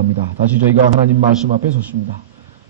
감사합니다. 다시 저희가 하나님 말씀 앞에 섰습니다.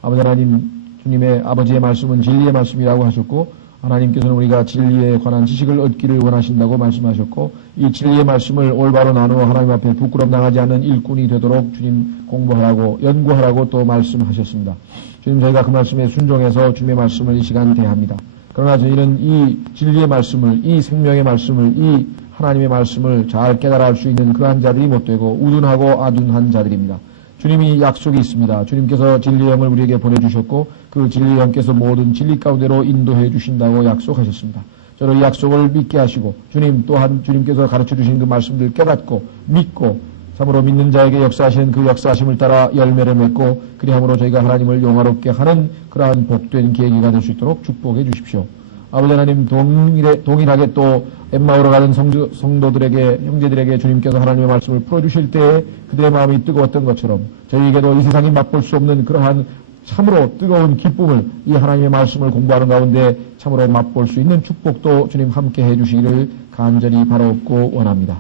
아버지 하나님, 주님의 아버지의 말씀은 진리의 말씀이라고 하셨고, 하나님께서는 우리가 진리에 관한 지식을 얻기를 원하신다고 말씀하셨고, 이 진리의 말씀을 올바로 나누어 하나님 앞에 부끄럼 당하지 않는 일꾼이 되도록 주님 공부하라고, 연구하라고 또 말씀하셨습니다. 주님, 저희가 그 말씀에 순종해서 주님의 말씀을 이 시간 대합니다. 그러나 저희는 이 진리의 말씀을, 이 생명의 말씀을, 이 하나님의 말씀을 잘 깨달아 알 수 있는 그러한 자들이 못되고 우둔하고 아둔한 자들입니다. 주님이 약속이 있습니다. 주님께서 진리의 영을 우리에게 보내주셨고 그 진리의 영께서 모든 진리 가운데로 인도해 주신다고 약속하셨습니다. 저로 이 약속을 믿게 하시고 주님 또한 주님께서 가르쳐 주신 그 말씀들 깨닫고 믿고 참으로 믿는 자에게 역사하시는 그 역사하심을 따라 열매를 맺고 그리함으로 저희가 하나님을 영화롭게 하는 그러한 복된 계기가 될 수 있도록 축복해 주십시오. 아버지 하나님, 동일하게 또 엠마오로 가는 성도들에게, 형제들에게 주님께서 하나님의 말씀을 풀어주실 때에 그들의 마음이 뜨거웠던 것처럼 저희에게도 이 세상이 맛볼 수 없는 그러한 참으로 뜨거운 기쁨을 이 하나님의 말씀을 공부하는 가운데 참으로 맛볼 수 있는 축복도 주님 함께 해주시기를 간절히 바라옵고 원합니다.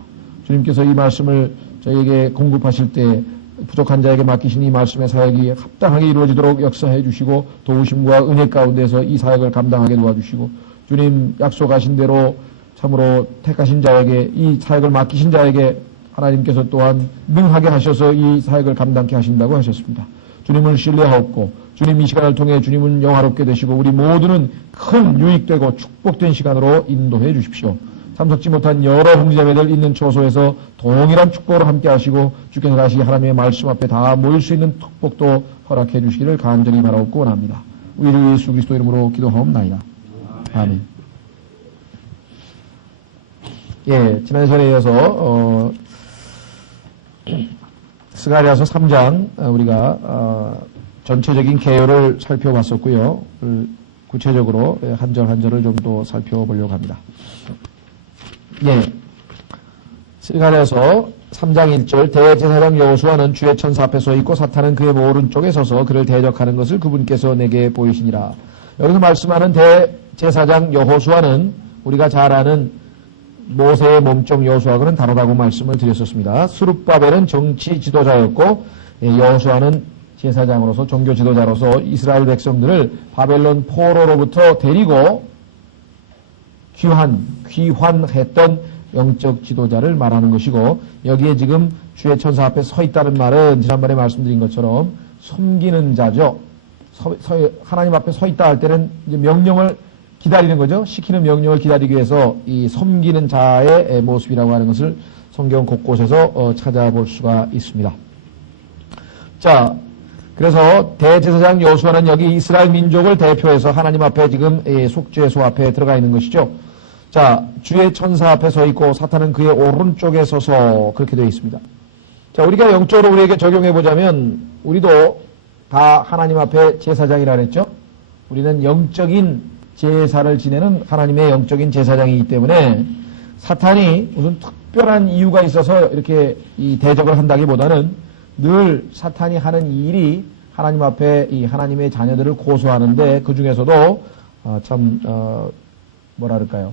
주님께서 이 말씀을 저희에게 공급하실 때 부족한 자에게 맡기신 이 말씀의 사역이 합당하게 이루어지도록 역사해 주시고 도우심과 은혜 가운데서 이 사역을 감당하게 도와주시고 주님 약속하신 대로 참으로 택하신 자에게 이 사역을 맡기신 자에게 하나님께서 또한 능하게 하셔서 이 사역을 감당케 하신다고 하셨습니다. 주님을 신뢰하옵고 주님 이 시간을 통해 주님은 영화롭게 되시고 우리 모두는 큰 유익되고 축복된 시간으로 인도해 주십시오. 참석지 못한 여러 형제자매들 있는 처소에서 동일한 축복으로 함께 하시고 주께서 다시 하나님의 말씀 앞에 다 모일 수 있는 축복도 허락해 주시기를 간절히 바라옵고 원합니다. 우리 주 예수 그리스도 이름으로 기도하옵나이다. 아멘. 예, 지난 시간에 이어서 스가랴서 3장 우리가 전체적인 개요를 살펴봤었고요. 구체적으로 한 절 한 절을 좀 더 살펴보려고 합니다. 예. 스가랴서 3장 1절 대제사장 여호수아는 주의 천사 앞에 서 있고 사탄은 그의 오른쪽에 서서 그를 대적하는 것을 그분께서 내게 보이시니라. 여기서 말씀하는 대제사장 여호수아는 우리가 잘 아는 모세의 몸종 여호수아하고는 다르다고 말씀을 드렸었습니다. 스룹바벨은 정치 지도자였고 여호수아는 제사장으로서 종교 지도자로서 이스라엘 백성들을 바벨론 포로로부터 데리고 귀환했던 영적 지도자를 말하는 것이고 여기에 지금 주의 천사 앞에 서 있다는 말은 지난번에 말씀드린 것처럼 섬기는 자죠. 하나님 앞에 서 있다 할 때는 이제 명령을 기다리는 거죠. 시키는 명령을 기다리기 위해서 이 섬기는 자의 모습이라고 하는 것을 성경 곳곳에서 찾아볼 수가 있습니다. 자, 그래서 대제사장 여호수아는 여기 이스라엘 민족을 대표해서 하나님 앞에 지금 속죄소 앞에 들어가 있는 것이죠. 자, 주의 천사 앞에 서 있고 사탄은 그의 오른쪽에 서서 그렇게 되어 있습니다. 자, 우리가 영적으로 우리에게 적용해 보자면 우리도 다 하나님 앞에 제사장이라 그랬죠. 우리는 영적인 제사를 지내는 하나님의 영적인 제사장이기 때문에 사탄이 무슨 특별한 이유가 있어서 이렇게 이 대적을 한다기보다는 늘 사탄이 하는 일이 하나님 앞에 이 하나님의 자녀들을 고소하는데 그 중에서도 뭐라 그럴까요?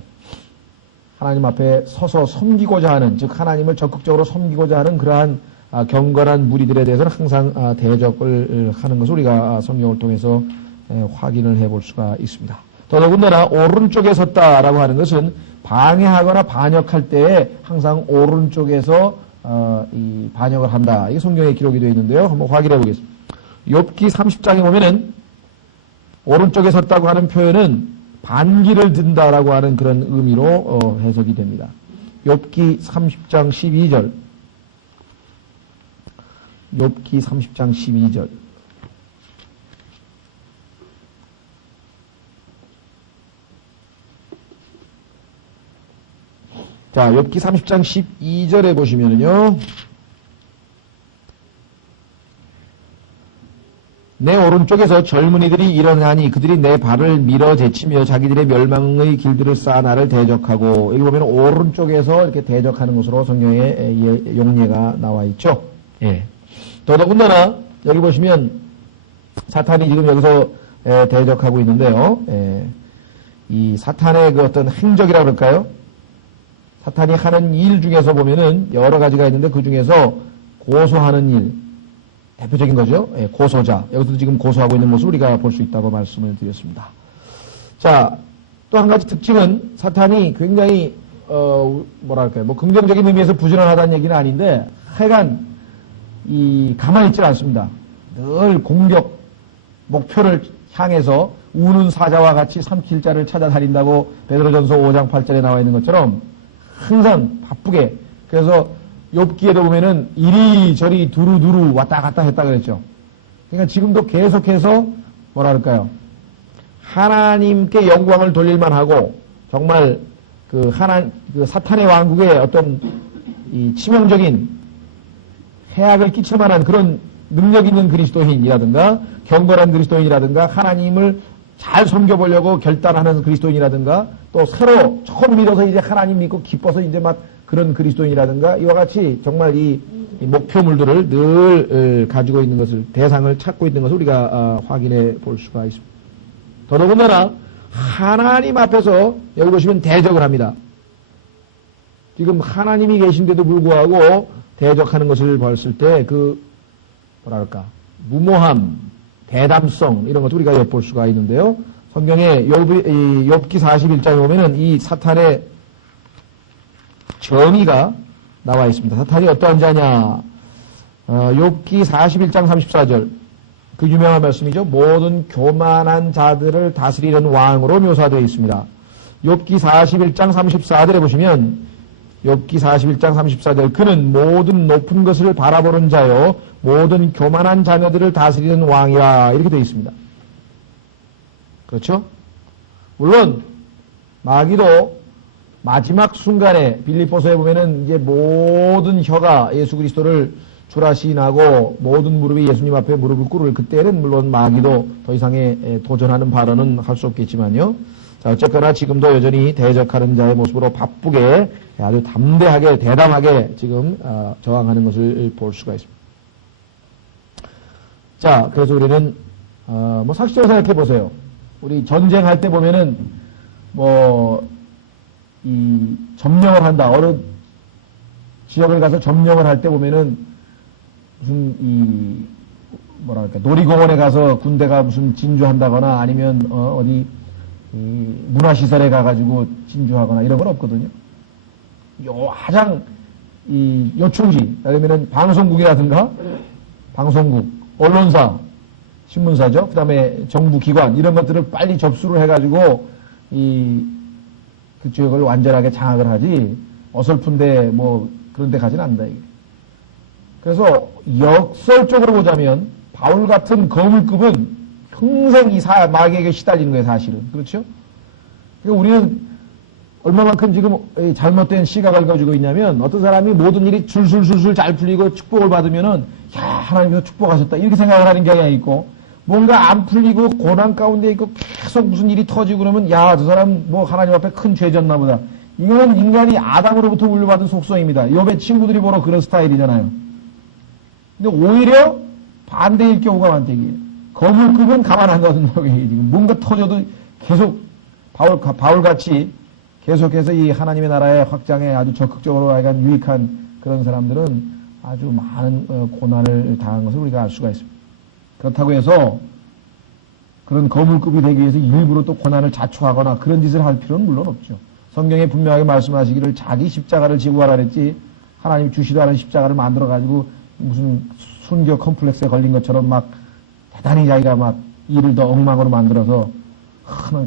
하나님 앞에 서서 섬기고자 하는, 즉 하나님을 적극적으로 섬기고자 하는 그러한 경건한 무리들에 대해서는 항상 대적을 하는 것을 우리가 성경을 통해서 확인을 해볼 수가 있습니다. 더더군다나 오른쪽에 섰다라고 하는 것은 방해하거나 반역할 때에 항상 오른쪽에서 이 반역을 한다. 이게 성경에 기록이 되어 있는데요. 한번 확인해 보겠습니다. 욥기 30장에 보면은 오른쪽에 섰다고 하는 표현은 반기를 든다라고 하는 그런 의미로 해석이 됩니다. 욥기 30장 12절. 욥기 30장 12절. 자, 욥기 30장 12절에 보시면은요. 내 오른쪽에서 젊은이들이 일어나니 그들이 내 발을 밀어 제치며 자기들의 멸망의 길들을 쌓아 나를 대적하고, 여기 보면 오른쪽에서 이렇게 대적하는 것으로 성경에 용례가 나와 있죠. 예. 더더군다나 여기 보시면 사탄이 지금 여기서 대적하고 있는데요. 이 사탄의 그 어떤 행적이라고 그럴까요? 사탄이 하는 일 중에서 보면은 여러 가지가 있는데 그 중에서 고소하는 일, 대표적인 거죠. 예, 고소자. 여기서도 지금 고소하고 있는 모습을 우리가 볼 수 있다고 말씀을 드렸습니다. 자, 또 한 가지 특징은 사탄이 굉장히 뭐랄까요, 뭐 긍정적인 의미에서 부지런하다는 얘기는 아닌데 하여간 가만히 있질 않습니다. 늘 공격 목표를 향해서 우는 사자와 같이 삼킬 자를 찾아다닌다고 베드로전서 5장 8절에 나와 있는 것처럼 항상 바쁘게, 그래서 욥기에도 보면은 이리저리 두루두루 왔다 갔다 했다 그랬죠. 그러니까 지금도 계속해서 뭐라 그럴까요? 하나님께 영광을 돌릴만 하고 정말 그 사탄의 왕국의 어떤 이 치명적인 해악을 끼칠 만한 그런 능력 있는 그리스도인이라든가 경건한 그리스도인이라든가 하나님을 잘 섬겨보려고 결단하는 그리스도인이라든가 또 새로 처음 믿어서 이제 하나님 믿고 기뻐서 이제 막 그런 그리스도인이라든가 이와 같이 정말 이 목표물들을 늘 가지고 있는 것을, 대상을 찾고 있는 것을 우리가 확인해 볼 수가 있습니다. 더더군다나 하나님 앞에서 여기 보시면 대적을 합니다. 지금 하나님이 계신데도 불구하고 대적하는 것을 봤을 때 뭐랄까, 무모함, 대담성, 이런 것도 우리가 엿볼 수가 있는데요. 성경에 욥기 41장에 보면은 이 사탄의 정의가 나와 있습니다. 사탄이 어떠한 자냐? 욥기 41장 34절. 그 유명한 말씀이죠. 모든 교만한 자들을 다스리는 왕으로 묘사되어 있습니다. 욥기 41장 34절에 보시면 욥기 41장 34절, 그는 모든 높은 것을 바라보는 자요 모든 교만한 자녀들을 다스리는 왕이라, 이렇게 되어 있습니다. 그렇죠? 물론 마귀도 마지막 순간에 빌립보서에 보면은 이제 모든 혀가 예수 그리스도를 주라 시인하고 모든 무릎이 예수님 앞에 무릎을 꿇을 그때는 물론 마귀도 더 이상의 도전하는 발언은 할 수 없겠지만요. 자, 어쨌거나 지금도 여전히 대적하는 자의 모습으로 바쁘게 아주 담대하게 대담하게 지금 저항하는 것을 볼 수가 있습니다. 자, 그래서 우리는 뭐 상식적으로 생각해 보세요. 우리 전쟁할 때 보면은 이 점령을 한다. 어느 지역을 가서 점령을 할 때 보면은 무슨 뭐랄까, 놀이공원에 가서 군대가 무슨 진주한다거나 아니면 어디 문화시설에 가가지고 진주하거나 이런 건 없거든요. 가장 요충지, 그러면은 방송국이라든가 방송국, 언론사, 신문사죠. 그 다음에 정부기관 이런 것들을 빨리 접수를 해가지고 그 지역을 완전하게 장악을 하지 어설픈데 뭐 그런 데 가진 않는다 이게. 그래서 역설적으로 보자면 바울 같은 거물급은 평생 마귀에게 시달리는 거예요, 사실은. 그렇죠? 그러니까 우리는 얼마만큼 지금 잘못된 시각을 가지고 있냐면, 어떤 사람이 모든 일이 술술술술 잘 풀리고 축복을 받으면은, 야, 하나님께서 축복하셨다, 이렇게 생각을 하는 경향이 있고, 뭔가 안 풀리고 고난 가운데 있고 계속 무슨 일이 터지고 그러면, 야, 저 사람 뭐 하나님 앞에 큰 죄 졌나 보다. 이거는 인간이 아담으로부터 물려받은 속성입니다. 욥의 친구들이 바로 그런 스타일이잖아요. 근데 오히려 반대일 경우가 많대기예요. 거물급은 가만 안 둬둔다고 얘기해요. 지금 뭔가 터져도 계속 바울같이 계속해서 이 하나님의 나라의 확장에 아주 적극적으로 하여간 유익한 그런 사람들은 아주 많은 고난을 당한 것을 우리가 알 수가 있습니다. 그렇다고 해서 그런 거물급이 되기 위해서 일부러 또 고난을 자초하거나 그런 짓을 할 필요는 물론 없죠. 성경에 분명하게 말씀하시기를 자기 십자가를 지고 가라 그랬지, 하나님 주시도 않은 십자가를 만들어가지고 무슨 순교 컴플렉스에 걸린 것처럼 막 대단히 자기가 막 일을 더 엉망으로 만들어서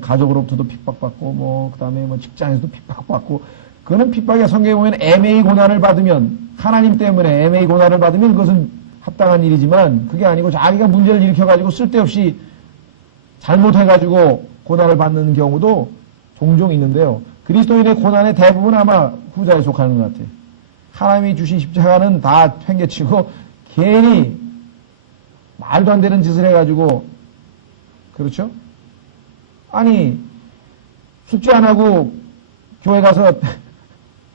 가족으로부터도 핍박받고 뭐 그다음에 뭐 직장에서도 핍박받고, 그거는 핍박이야. 성경에 보면 애매히 고난을 받으면, 하나님 때문에 애매히 고난을 받으면 그것은 합당한 일이지만 그게 아니고 자기가 문제를 일으켜가지고 쓸데없이 잘못해가지고 고난을 받는 경우도 종종 있는데요. 그리스도인의 고난의 대부분 아마 후자에 속하는 것 같아요. 하나님이 주신 십자가는 다 팽개치고 괜히 말도 안 되는 짓을 해가지고, 그렇죠? 아니, 숙제 안 하고 교회 가서,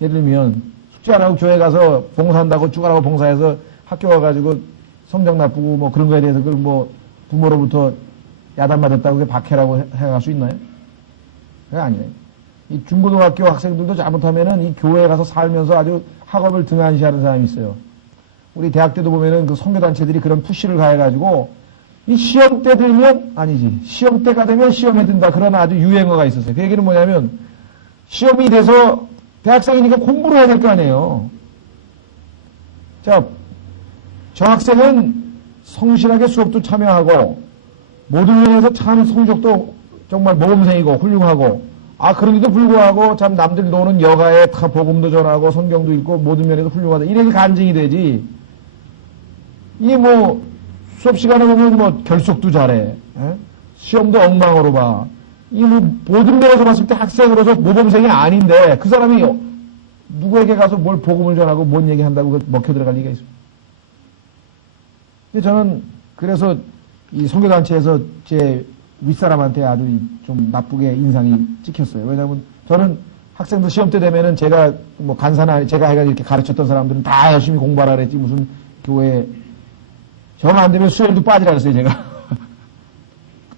예를 들면, 숙제 안 하고 교회 가서 봉사한다고 죽으라고 봉사해서 학교 가가지고 성적 나쁘고 뭐 그런 거에 대해서 그걸 뭐 부모로부터 야단 맞았다고 그게 박해라고 해갈 수 있나요? 그게 아니에요. 이 중고등학교 학생들도 잘못하면은 이 교회에 가서 살면서 아주 학업을 등한시하는 사람이 있어요. 우리 대학 때도 보면은 그 선교단체들이 그런 푸시를 가해가지고, 이 시험 때 들면, 아니지. 시험 때가 되면 시험에 든다. 그런 아주 유행어가 있었어요. 그 얘기는 뭐냐면, 시험이 돼서 대학생이니까 공부를 해야 될 거 아니에요. 자, 저 학생은 성실하게 수업도 참여하고, 모든 면에서 참 성적도 정말 모범생이고 훌륭하고, 그런데도 불구하고 참 남들 노는 여가에 다 복음도 전하고 성경도 읽고 모든 면에서 훌륭하다. 이래서 간증이 되지. 이게 뭐, 수업 시간에 보면 뭐 결석도 잘해. 시험도 엉망으로 봐. 이 뭐 모든 면에서 봤을 때 학생으로서 모범생이 아닌데 그 사람이 누구에게 가서 뭘 복음을 전하고 뭔 얘기한다고 먹혀 들어갈 리가 있습니다. 근데 저는 그래서 이 선교단체에서 제 윗사람한테 아주 좀 나쁘게 인상이 찍혔어요. 왜냐하면 저는 학생들 시험 때 되면은 제가 뭐 간사나 제가 해가지고 이렇게 가르쳤던 사람들은 다 열심히 공부하라 그랬지 무슨 교회 정 안 되면 수혈도 빠지라 그랬어요, 제가.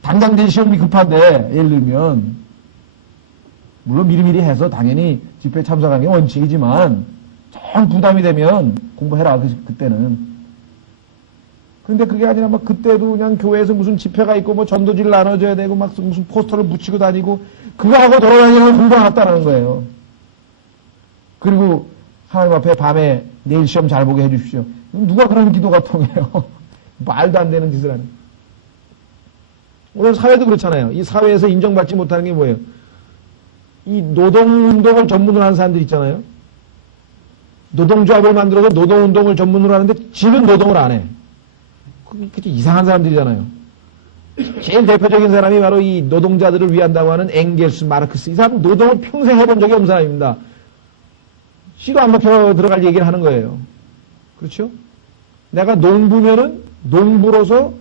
당장 내 시험이 급한데, 예를 들면, 물론 미리미리 해서 당연히 집회에 참석하는 게 원칙이지만, 정 부담이 되면 공부해라, 그때는. 근데 그게 아니라 막 그때도 그냥 교회에서 무슨 집회가 있고 뭐 전도지를 나눠줘야 되고 막 무슨 포스터를 붙이고 다니고, 그거 하고 돌아다니는 공부 안 했다는 거예요. 그리고 하나님 앞에 밤에 내일 시험 잘 보게 해주십시오. 누가 그런 기도가 통해요? 말도 안 되는 짓을 하는. 오늘 사회도 그렇잖아요. 이 사회에서 인정받지 못하는 게 뭐예요? 이 노동운동을 전문으로 하는 사람들 있잖아요. 노동조합을 만들어서 노동운동을 전문으로 하는데 지는 노동을 안 해. 그게 이상한 사람들이잖아요. 제일 대표적인 사람이 바로 이 노동자들을 위한다고 하는 엥겔스, 마르크스. 이 사람은 노동을 평생 해본 적이 없는 사람입니다. 씨도 안 먹혀 들어갈 얘기를 하는 거예요. 그렇죠? 내가 농부면은 농부로서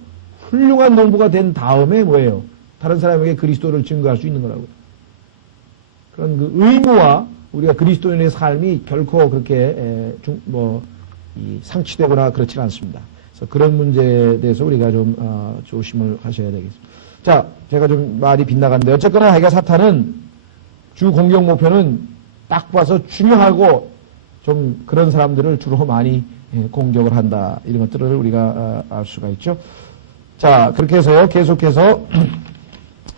훌륭한 농부가 된 다음에 뭐예요? 다른 사람에게 그리스도를 증거할 수 있는 거라고요. 그런 그 의무와 우리가 그리스도인의 삶이 결코 그렇게 상치되거나 그렇지는 않습니다. 그래서 그런 문제에 대해서 우리가 좀 조심을 하셔야 되겠습니다. 자, 제가 좀 말이 빗나갔는데 어쨌거나 하여간 사탄은 주 공격 목표는 딱 봐서 중요하고 좀 그런 사람들을 주로 많이 공격을 한다. 이런 것들을 우리가 알 수가 있죠. 자, 그렇게 해서 계속해서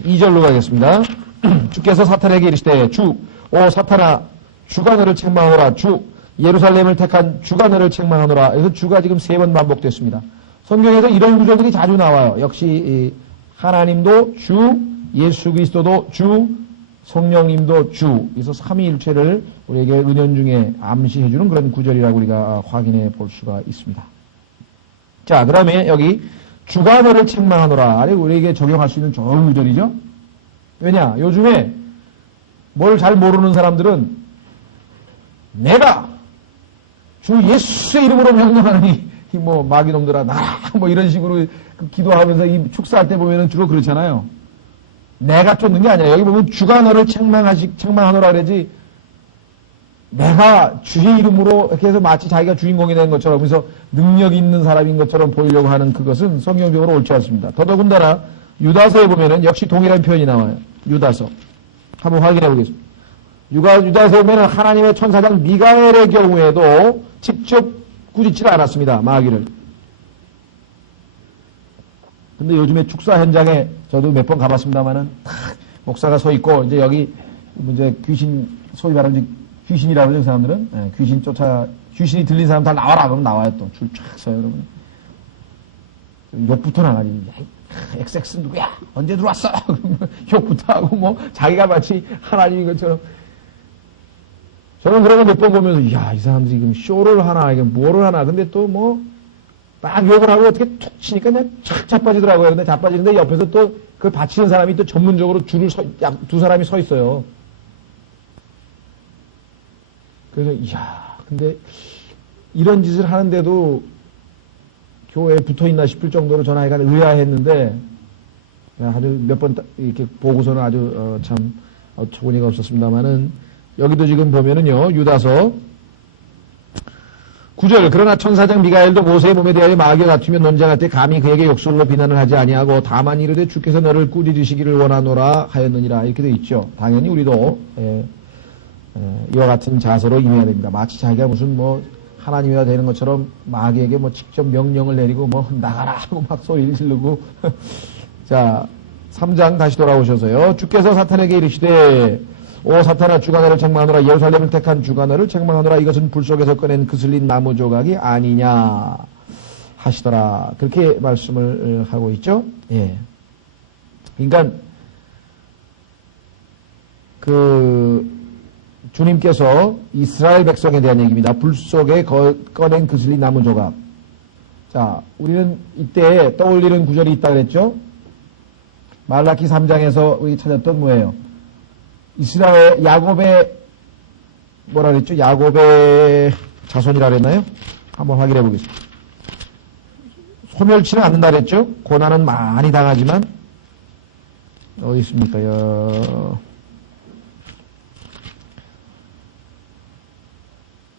2절로 가겠습니다. 주께서 사탄에게 이르시되 오 사탄아 주가 너를 책망하노라. 예루살렘을 택한 주가 너를 책망하노라. 그래서 주가 지금 3번 반복됐습니다. 성경에서 이런 구절들이 자주 나와요. 역시 하나님도 주, 예수 그리스도도 주, 성령님도 주. 그래서 삼위일체를 우리에게 은연중에 암시해주는 그런 구절이라고 우리가 확인해 볼 수가 있습니다. 자, 그 다음에 여기 주가 너를 책망하노라. 아니, 우리에게 적용할 수 있는 좋은 구절이죠. 왜냐? 요즘에 뭘 잘 모르는 사람들은 내가 주 예수의 이름으로 명령하느니 뭐 마귀놈들아 나라 뭐 이런 식으로 기도하면서 이 축사할 때 보면은 주로 그렇잖아요. 내가 쫓는 게 아니라 여기 보면 주가 너를 책망하노라 그러지 내가 주의 이름으로 이렇게 해서 마치 자기가 주인공이 된 것처럼 그래서 능력 있는 사람인 것처럼 보이려고 하는 그것은 성경적으로 옳지 않습니다. 더더군다나 유다서에 보면은 역시 동일한 표현이 나와요. 유다서 한번 확인해 보겠습니다. 유다서에 보면은 하나님의 천사장 미가엘의 경우에도 직접 꾸짖지 않았습니다. 마귀를. 근데 요즘에 축사 현장에 저도 몇 번 가봤습니다만은 목사가 서 있고 이제 여기 이제 귀신 소위 말하는 귀신이라고 하죠, 그 사람들은. 귀신이 들린 사람 다 나와라 그러면 나와요 또. 줄 쫙 서요, 여러분. 욕부터 나가지. XX 누구야? 언제 들어왔어? 욕부터 하고 뭐 자기가 마치 하나님인 것처럼. 저는 그런 거 몇 번 보면서 이야, 이 사람들이 지금 쇼를 하나, 이게 뭐를 하나. 근데 또 뭐 막 욕을 하고 어떻게 툭 치니까 그냥 착 자빠지더라고요. 근데 자빠지는데 옆에서 또 그 받치는 사람이 또 전문적으로 두 사람이 서 있어요. 그래서 이야, 근데 이런 짓을 하는데도 교회에 붙어 있나 싶을 정도로 전화 하여간 의아했는데 아주 몇 번 이렇게 보고서는 아주 참 어처구니가 없었습니다만은 여기도 지금 보면은요 유다서 9절 그러나 천사장 미가엘도 모세의 몸에 대하여 마귀와 다투며 논쟁할 때 감히 그에게 욕설로 비난을 하지 아니하고 다만 이르되 주께서 너를 꾸짖으시기를 원하노라 하였느니라 이렇게 되어 있죠. 당연히 우리도 이와 같은 자세로 임해야 됩니다. 마치 자기가 무슨 뭐 하나님이라 되는 것처럼 마귀에게 뭐 직접 명령을 내리고 뭐 나가라 하고 막 소리를 지르고 자 3장 다시 돌아오셔서요. 주께서 사탄에게 이르시되 오 사탄아 주가 너를 책망하노라. 예루살렘을 택한 주가 너를 책망하노라. 이것은 불 속에서 꺼낸 그슬린 나무 조각이 아니냐 하시더라. 그렇게 말씀을 하고 있죠. 예. 그러니까 주님께서 이스라엘 백성에 대한 얘기입니다. 불 속에 꺼낸 그슬린 나무 조각. 자, 우리는 이때 떠올리는 구절이 있다 그랬죠? 말라키 3장에서 우리 찾았던 뭐예요? 이스라엘, 야곱의, 뭐라 그랬죠? 야곱의 자손이라 그랬나요? 한번 확인해 보겠습니다. 소멸치는 않는다 그랬죠? 고난은 많이 당하지만, 어디 있습니까?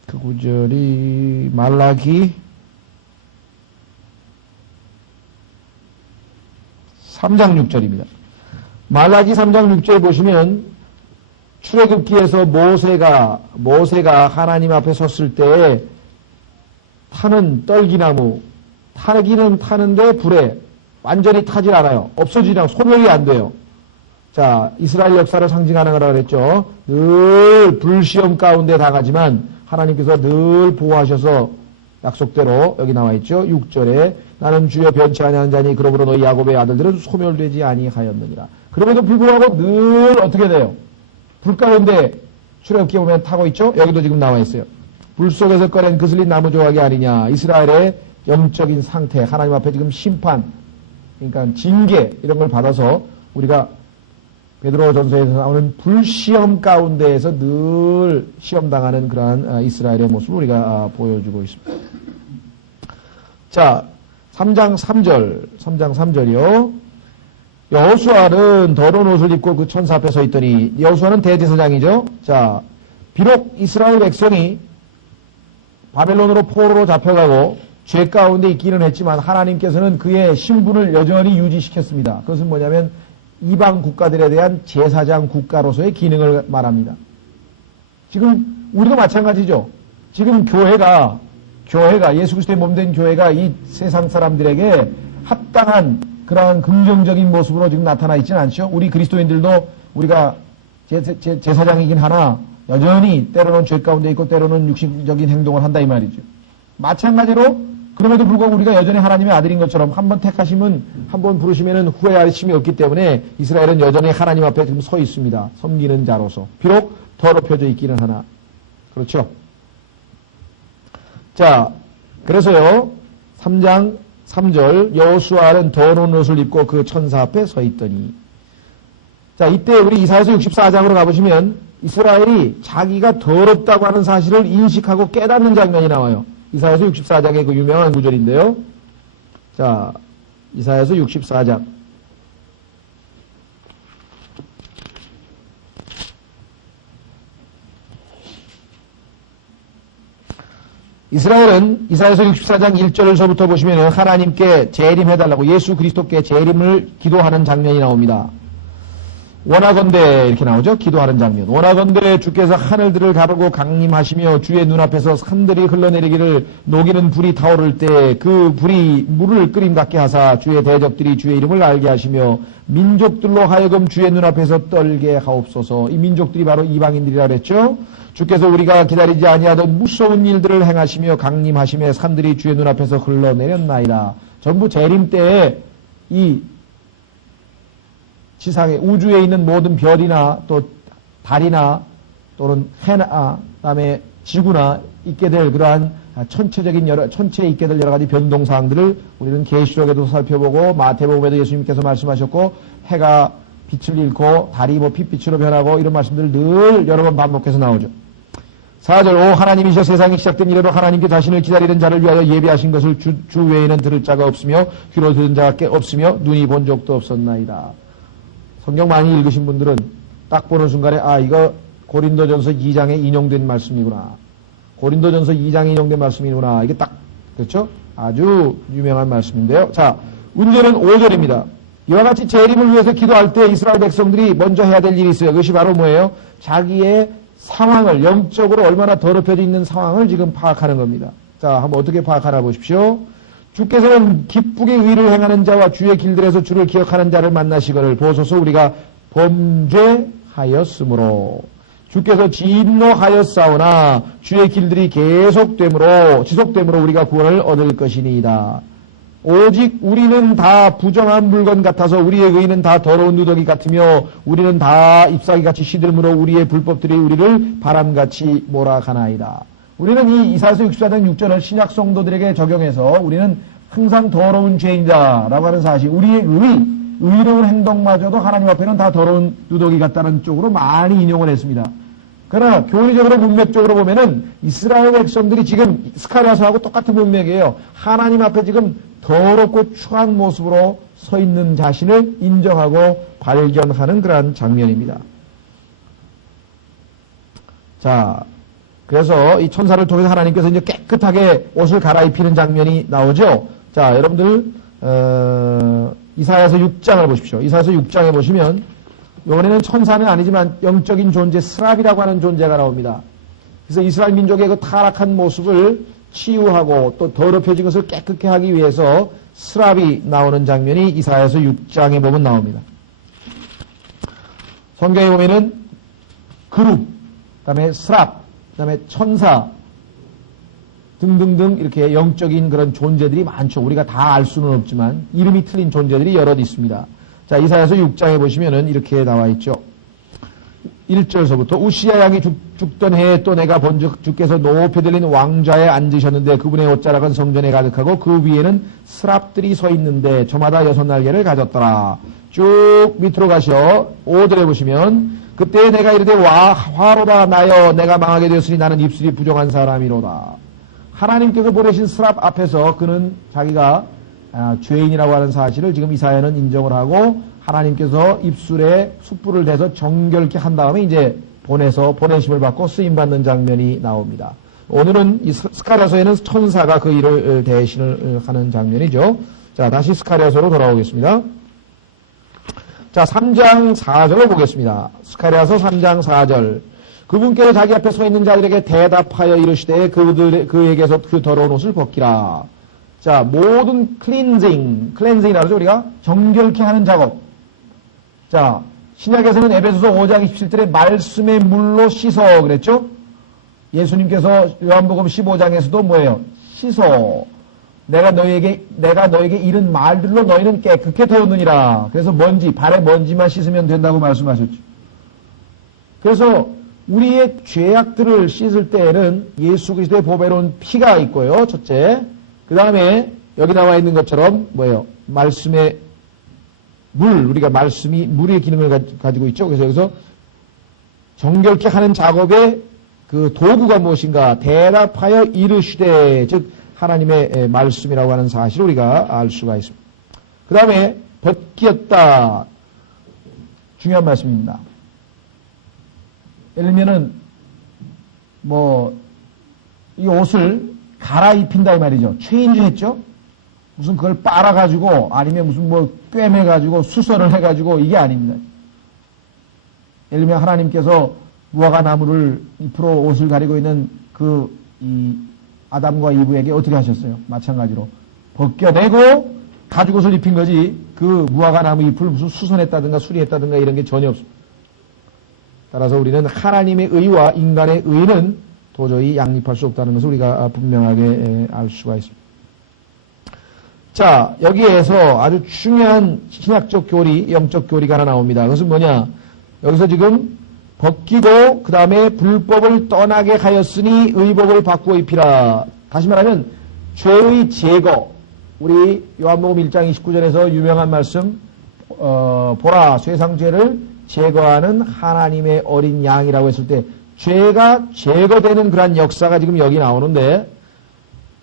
그 구절이 말라기 3장 6절입니다. 말라기 3장 6절 보시면 출애굽기에서 모세가 하나님 앞에 섰을 때에 타는 떨기나무, 타기는 타는데 불에 완전히 타질 않아요. 없어지지 않고 소멸이 안 돼요. 자, 이스라엘 역사를 상징하는 거라고 그랬죠. 늘 불시험 가운데 당하지만 하나님께서 늘 보호하셔서 약속대로 여기 나와 있죠. 6절에 나는 주여 변치 아니하는 자니 그러므로 너희 야곱의 아들들은 소멸되지 아니하였느니라. 그럼에도 불구하고 늘 어떻게 돼요? 불 가운데 출애굽기 보면 타고 있죠. 여기도 지금 나와 있어요. 불 속에서 꺼낸 그슬린 나무 조각이 아니냐. 이스라엘의 영적인 상태, 하나님 앞에 지금 심판, 그러니까 징계 이런 걸 받아서 우리가 베드로전서에서 나오는 불시험 가운데에서 늘 시험당하는 그러한 이스라엘의 모습을 우리가 보여주고 있습니다. 자, 3장 3절이요. 여호수아는 더러운 옷을 입고 그 천사 앞에 서 있더니, 여호수아는 대제사장이죠. 자, 비록 이스라엘 백성이 바벨론으로 포로로 잡혀가고 죄 가운데 있기는 했지만 하나님께서는 그의 신분을 여전히 유지시켰습니다. 그것은 뭐냐면 이방 국가들에 대한 제사장 국가로서의 기능을 말합니다. 지금 우리도 마찬가지죠. 지금 교회가 예수 그리스도의 몸된 교회가 이 세상 사람들에게 합당한 그러한 긍정적인 모습으로 지금 나타나 있지는 않죠. 우리 그리스도인들도 우리가 제사장이긴 하나 여전히 때로는 죄 가운데 있고 때로는 육신적인 행동을 한다 이 말이죠. 마찬가지로 그럼에도 불구하고 우리가 여전히 하나님의 아들인 것처럼 한번 택하시면, 한번 부르시면 후회하심이 없기 때문에 이스라엘은 여전히 하나님 앞에 지금 서 있습니다. 섬기는 자로서. 비록 더럽혀져 있기는 하나. 그렇죠? 자, 그래서요, 3장 3절, 여호수아는 더러운 옷을 입고 그 천사 앞에 서 있더니. 자, 이때 우리 이사야서 64장으로 가보시면 이스라엘이 자기가 더럽다고 하는 사실을 인식하고 깨닫는 장면이 나와요. 이사야서 64장의 그 유명한 구절인데요. 자, 이사야서 64장. 이스라엘은 이사야서 64장 1절에서부터 보시면 하나님께 재림해달라고 예수 그리스도께 재림을 기도하는 장면이 나옵니다. 원하건대 이렇게 나오죠. 기도하는 장면. 원하건대 주께서 하늘들을 가르고 강림하시며 주의 눈앞에서 산들이 흘러내리기를 녹이는 불이 타오를 때 그 불이 물을 끓임 같게 하사 주의 대적들이 주의 이름을 알게 하시며 민족들로 하여금 주의 눈앞에서 떨게 하옵소서. 이 민족들이 바로 이방인들이라 그랬죠. 주께서 우리가 기다리지 아니하던 무서운 일들을 행하시며 강림하시며 산들이 주의 눈앞에서 흘러내렸나이다. 전부 재림 때에 이 지상에 우주에 있는 모든 별이나 또 달이나 또는 해나 그다음에 지구나 있게 될 그러한 천체에 있게 될 여러 가지 변동 사항들을 우리는 계시록에도 살펴보고 마태복음에도 예수님께서 말씀하셨고 해가 빛을 잃고 달이 뭐 핏빛으로 변하고 이런 말씀들을 늘 여러 번 반복해서 나오죠. 4절 오 하나님이시여 세상이 시작된 이래로 하나님께 자신을 기다리는 자를 위하여 예비하신 것을 주 외에는 들을 자가 없으며 귀로 들은 자가 없으며 눈이 본 적도 없었나이다. 성경 많이 읽으신 분들은 딱 보는 순간에 이거 고린도전서 2장에 인용된 말씀이구나. 고린도전서 2장에 인용된 말씀이구나. 이게 딱 그렇죠? 아주 유명한 말씀인데요. 자, 문제는 5절입니다. 이와 같이 재림을 위해서 기도할 때 이스라엘 백성들이 먼저 해야 될 일이 있어요. 그것이 바로 뭐예요? 자기의 상황을, 영적으로 얼마나 더럽혀져 있는 상황을 지금 파악하는 겁니다. 자, 한번 어떻게 파악하나 보십시오. 주께서는 기쁘게 의를 행하는 자와 주의 길들에서 주를 기억하는 자를 만나시거늘 보소서. 우리가 범죄하였으므로 주께서 진노하였사오나 주의 길들이 지속됨으로 우리가 구원을 얻을 것이니이다. 오직 우리는 다 부정한 물건 같아서 우리의 의는 다 더러운 누더기 같으며 우리는 다 잎사귀같이 시들므로 우리의 불법들이 우리를 바람같이 몰아가나이다. 우리는 이 이사야서 64장 6절을 신약 성도들에게 적용해서 우리는 항상 더러운 죄인이다라고 하는 사실, 우리의 의로운 행동마저도 하나님 앞에는 다 더러운 누더기 같다는 쪽으로 많이 인용을 했습니다. 그러나 교리적으로 문맥적으로 보면은 이스라엘 백성들이 지금 스가랴서하고 똑같은 문맥이에요. 하나님 앞에 지금 더럽고 추한 모습으로 서 있는 자신을 인정하고 발견하는 그러한 장면입니다. 자, 그래서 이 천사를 통해서 하나님께서 이제 깨끗하게 옷을 갈아입히는 장면이 나오죠. 자, 여러분들 이사야서 6장을 보십시오. 이사야서 6장에 보시면 이번에는 천사는 아니지만 영적인 존재 스랍이라고 하는 존재가 나옵니다. 그래서 이스라엘 민족의 그 타락한 모습을 치유하고 또 더럽혀진 것을 깨끗게 하기 위해서 스랍이 나오는 장면이 이사야서 6장에 보면 나옵니다. 성경에 보면은 그룹, 그다음에 스랍, 그다음에 천사 등등등 이렇게 영적인 그런 존재들이 많죠. 우리가 다 알 수는 없지만 이름이 틀린 존재들이 여럿 있습니다. 자, 이사야서 6장에 보시면은 이렇게 나와 있죠. 1절서부터 우시야 양이 죽던 해에 또 내가 본즉 주께서 높이 들린 왕좌에 앉으셨는데 그분의 옷자락은 성전에 가득하고 그 위에는 스랍들이 서 있는데 저마다 6날개를 가졌더라. 쭉 밑으로 가셔 5절에 보시면 그때 내가 이르되 화로다 나여 내가 망하게 되었으니 나는 입술이 부정한 사람이로다. 하나님께서 보내신 스랍 앞에서 그는 자기가 죄인이라고 하는 사실을 지금 이사야는 인정을 하고 하나님께서 입술에 숯불을 대서 정결케 한 다음에 이제 보내심을 받고 쓰임받는 장면이 나옵니다. 오늘은 이 스가랴서에는 천사가 그 일을 대신을 하는 장면이죠. 자, 다시 스가랴서로 돌아오겠습니다. 자, 3장 4절을 보겠습니다. 스가랴서 3장 4절. 그분께서 자기 앞에 서 있는 자들에게 대답하여 이르시되 그에게서 그 더러운 옷을 벗기라. 자, 모든 클렌징이라고 하죠. 우리가 정결케 하는 작업. 자, 신약에서는 에베소서 5장 27절에 말씀의 물로 씻어 그랬죠? 예수님께서 요한복음 15장에서도 뭐예요? 씻어. 내가 너에게 이른 말들로 너희는 깨끗게 되었느니라. 그래서 발에 먼지만 씻으면 된다고 말씀하셨죠. 그래서 우리의 죄악들을 씻을 때에는 예수 그리스도의 보배로운 피가 있고요. 첫째. 그 다음에 여기 나와 있는 것처럼 뭐예요? 말씀의 우리가 말씀이 물의 기능을 가지고 있죠. 그래서 여기서 정결케 하는 작업의 그 도구가 무엇인가? 대답하여 이르시되, 즉 하나님의 말씀이라고 하는 사실을 우리가 알 수가 있습니다. 그 다음에 벗기었다. 중요한 말씀입니다. 예를 들면은 이 옷을 갈아입힌다 이 말이죠. 체인지 했죠? 무슨 그걸 빨아가지고 아니면 무슨 꿰매가지고 수선을 해가지고 이게 아닙니다. 예를 들면 하나님께서 무화과 나무를 잎으로 옷을 가리고 있는 이 아담과 이브에게 어떻게 하셨어요? 마찬가지로 벗겨내고 가죽옷을 입힌 거지 그 무화과 나무 잎을 무슨 수선했다든가 수리했다든가 이런 게 전혀 없습니다. 따라서 우리는 하나님의 의와 인간의 의는 도저히 양립할 수 없다는 것을 우리가 분명하게 알 수가 있습니다. 자, 여기에서 아주 중요한 신약적 교리, 영적 교리가 하나 나옵니다. 그것은 뭐냐? 여기서 지금 벗기고 그 다음에 불법을 떠나게 하였으니 의복을 바꾸어 입히라. 다시 말하면 죄의 제거. 우리 요한복음 1장 29절에서 유명한 말씀 보라 세상죄를 제거하는 하나님의 어린 양이라고 했을 때 죄가 제거되는 그런 역사가 지금 여기 나오는데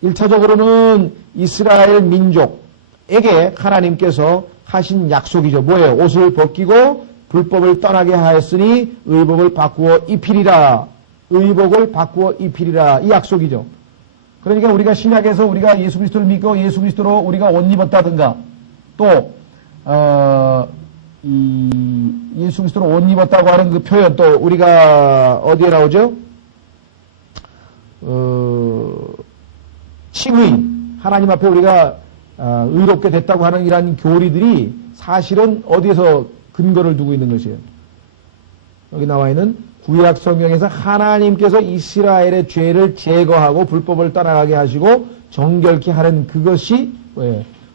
1차적으로는 이스라엘 민족에게 하나님께서 하신 약속이죠. 뭐예요? 옷을 벗기고 불법을 떠나게 하였으니 의복을 바꾸어 입히리라. 의복을 바꾸어 입히리라. 이 약속이죠. 그러니까 우리가 신약에서 우리가 예수 그리스도를 믿고 예수 그리스도로 우리가 옷 입었다든가 또 예수 그리스도로 옷 입었다고 하는 그 표현 또 우리가 어디에 나오죠? 칭의, 하나님 앞에 우리가 의롭게 됐다고 하는 이러한 교리들이 사실은 어디에서 근거를 두고 있는 것이에요? 여기 나와 있는 구약 성경에서 하나님께서 이스라엘의 죄를 제거하고 불법을 떠나가게 하시고 정결케 하는 그것이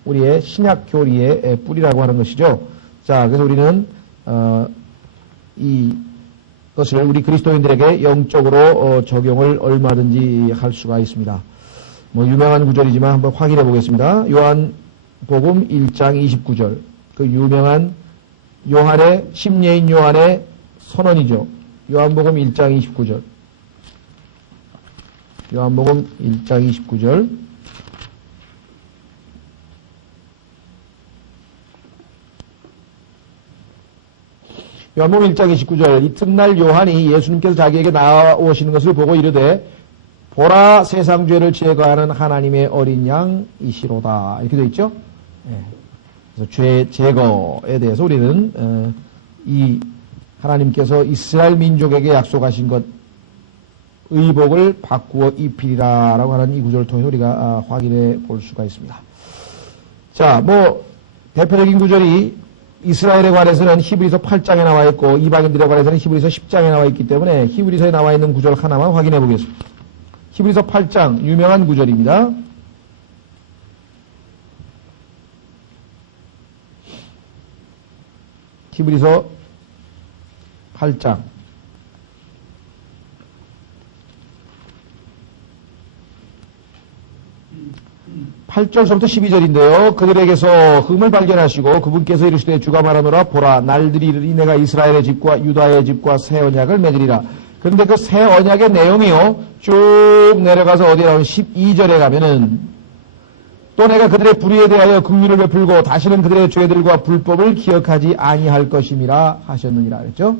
우리의 신약 교리의 뿌리라고 하는 것이죠. 자, 그래서 우리는 이것을 우리 그리스도인들에게 영적으로 적용을 얼마든지 할 수가 있습니다. 뭐 유명한 구절이지만 한번 확인해 보겠습니다. 요한복음 1장 29절. 그 유명한 심예인 요한의 선언이죠. 요한복음 1장 29절. 요한복음 1장 29절. 요한복음 1장 29절. 이튿날 요한이 예수님께서 자기에게 나오시는 것을 보고 이르되 보라 세상 죄를 제거하는 하나님의 어린 양이시로다. 이렇게 되어 있죠. 그래서 죄 제거에 대해서 우리는 이 하나님께서 이스라엘 민족에게 약속하신 것 의복을 바꾸어 입히리라라고 하는 이 구절을 통해 우리가 확인해 볼 수가 있습니다. 자, 뭐 대표적인 구절이 이스라엘에 관해서는 히브리서 8장에 나와 있고 이방인들에 관해서는 히브리서 10장에 나와 있기 때문에 히브리서에 나와 있는 구절 하나만 확인해 보겠습니다. 히브리서 8장 유명한 구절입니다. 히브리서 8장 8절서부터 12절인데요. 그들에게서 흠을 발견하시고 그분께서 이르시되 주가 말하노라 보라 날들이 이르리 내가 이스라엘의 집과 유다의 집과 새 언약을 맺으리라. 그런데 그 새 언약의 내용이요 쭉 내려가서 어디에 나오는 12절에 가면은 또 내가 그들의 불의에 대하여 긍휼을 베풀고 다시는 그들의 죄들과 불법을 기억하지 아니할 것임이라 하셨느니라 그랬죠.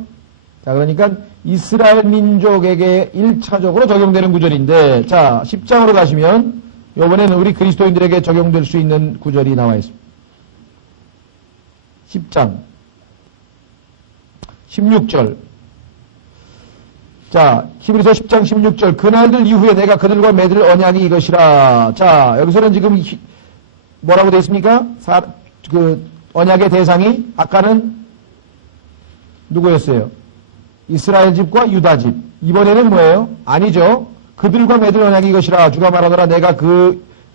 자, 그러니까 이스라엘 민족에게 1차적으로 적용되는 구절인데, 자, 10장으로 가시면 이번에는 우리 그리스도인들에게 적용될 수 있는 구절이 나와 있습니다. 10장 16절. 자, 히브리서 10장 16절. 그날들 이후에 내가 그들과 맺을 언약이 이것이라. 자, 여기서는 지금 뭐라고 되어 있습니까? 그 언약의 대상이 아까는 누구였어요? 이스라엘 집과 유다 집. 이번에는 뭐예요? 아니죠. 그들과 맺을 언약이 이것이라. 주가 말하노라 내가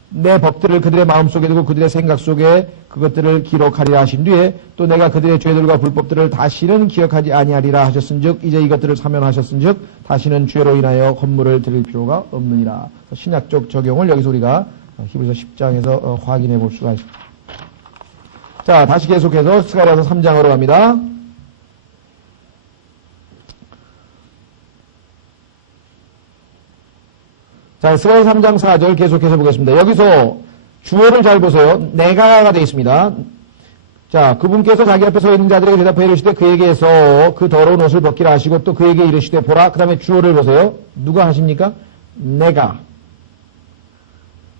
내 법들을 그들의 마음속에 두고 그들의 생각 속에 그것들을 기록하리라 하신 뒤에 또 내가 그들의 죄들과 불법들을 다시는 기억하지 아니하리라 하셨은즉 이제 이것들을 사면하셨은즉 다시는 죄로 인하여 헌물을 드릴 필요가 없느니라. 신약적 적용을 여기서 우리가 히브리서 10장에서 확인해 볼 수가 있습니다. 자, 다시 계속해서 스가랴서 3장으로 갑니다. 자, 스가랴서 3장 4절 계속해서 보겠습니다. 여기서 주어를 잘 보세요. 내가가 되어 있습니다. 자, 그분께서 자기 앞에 서 있는 자들에게 대답하여 이르시되 그에게서 그 더러운 옷을 벗기라 하시고 또 그에게 이르시되 보라. 그 다음에 주어를 보세요. 누가 하십니까? 내가.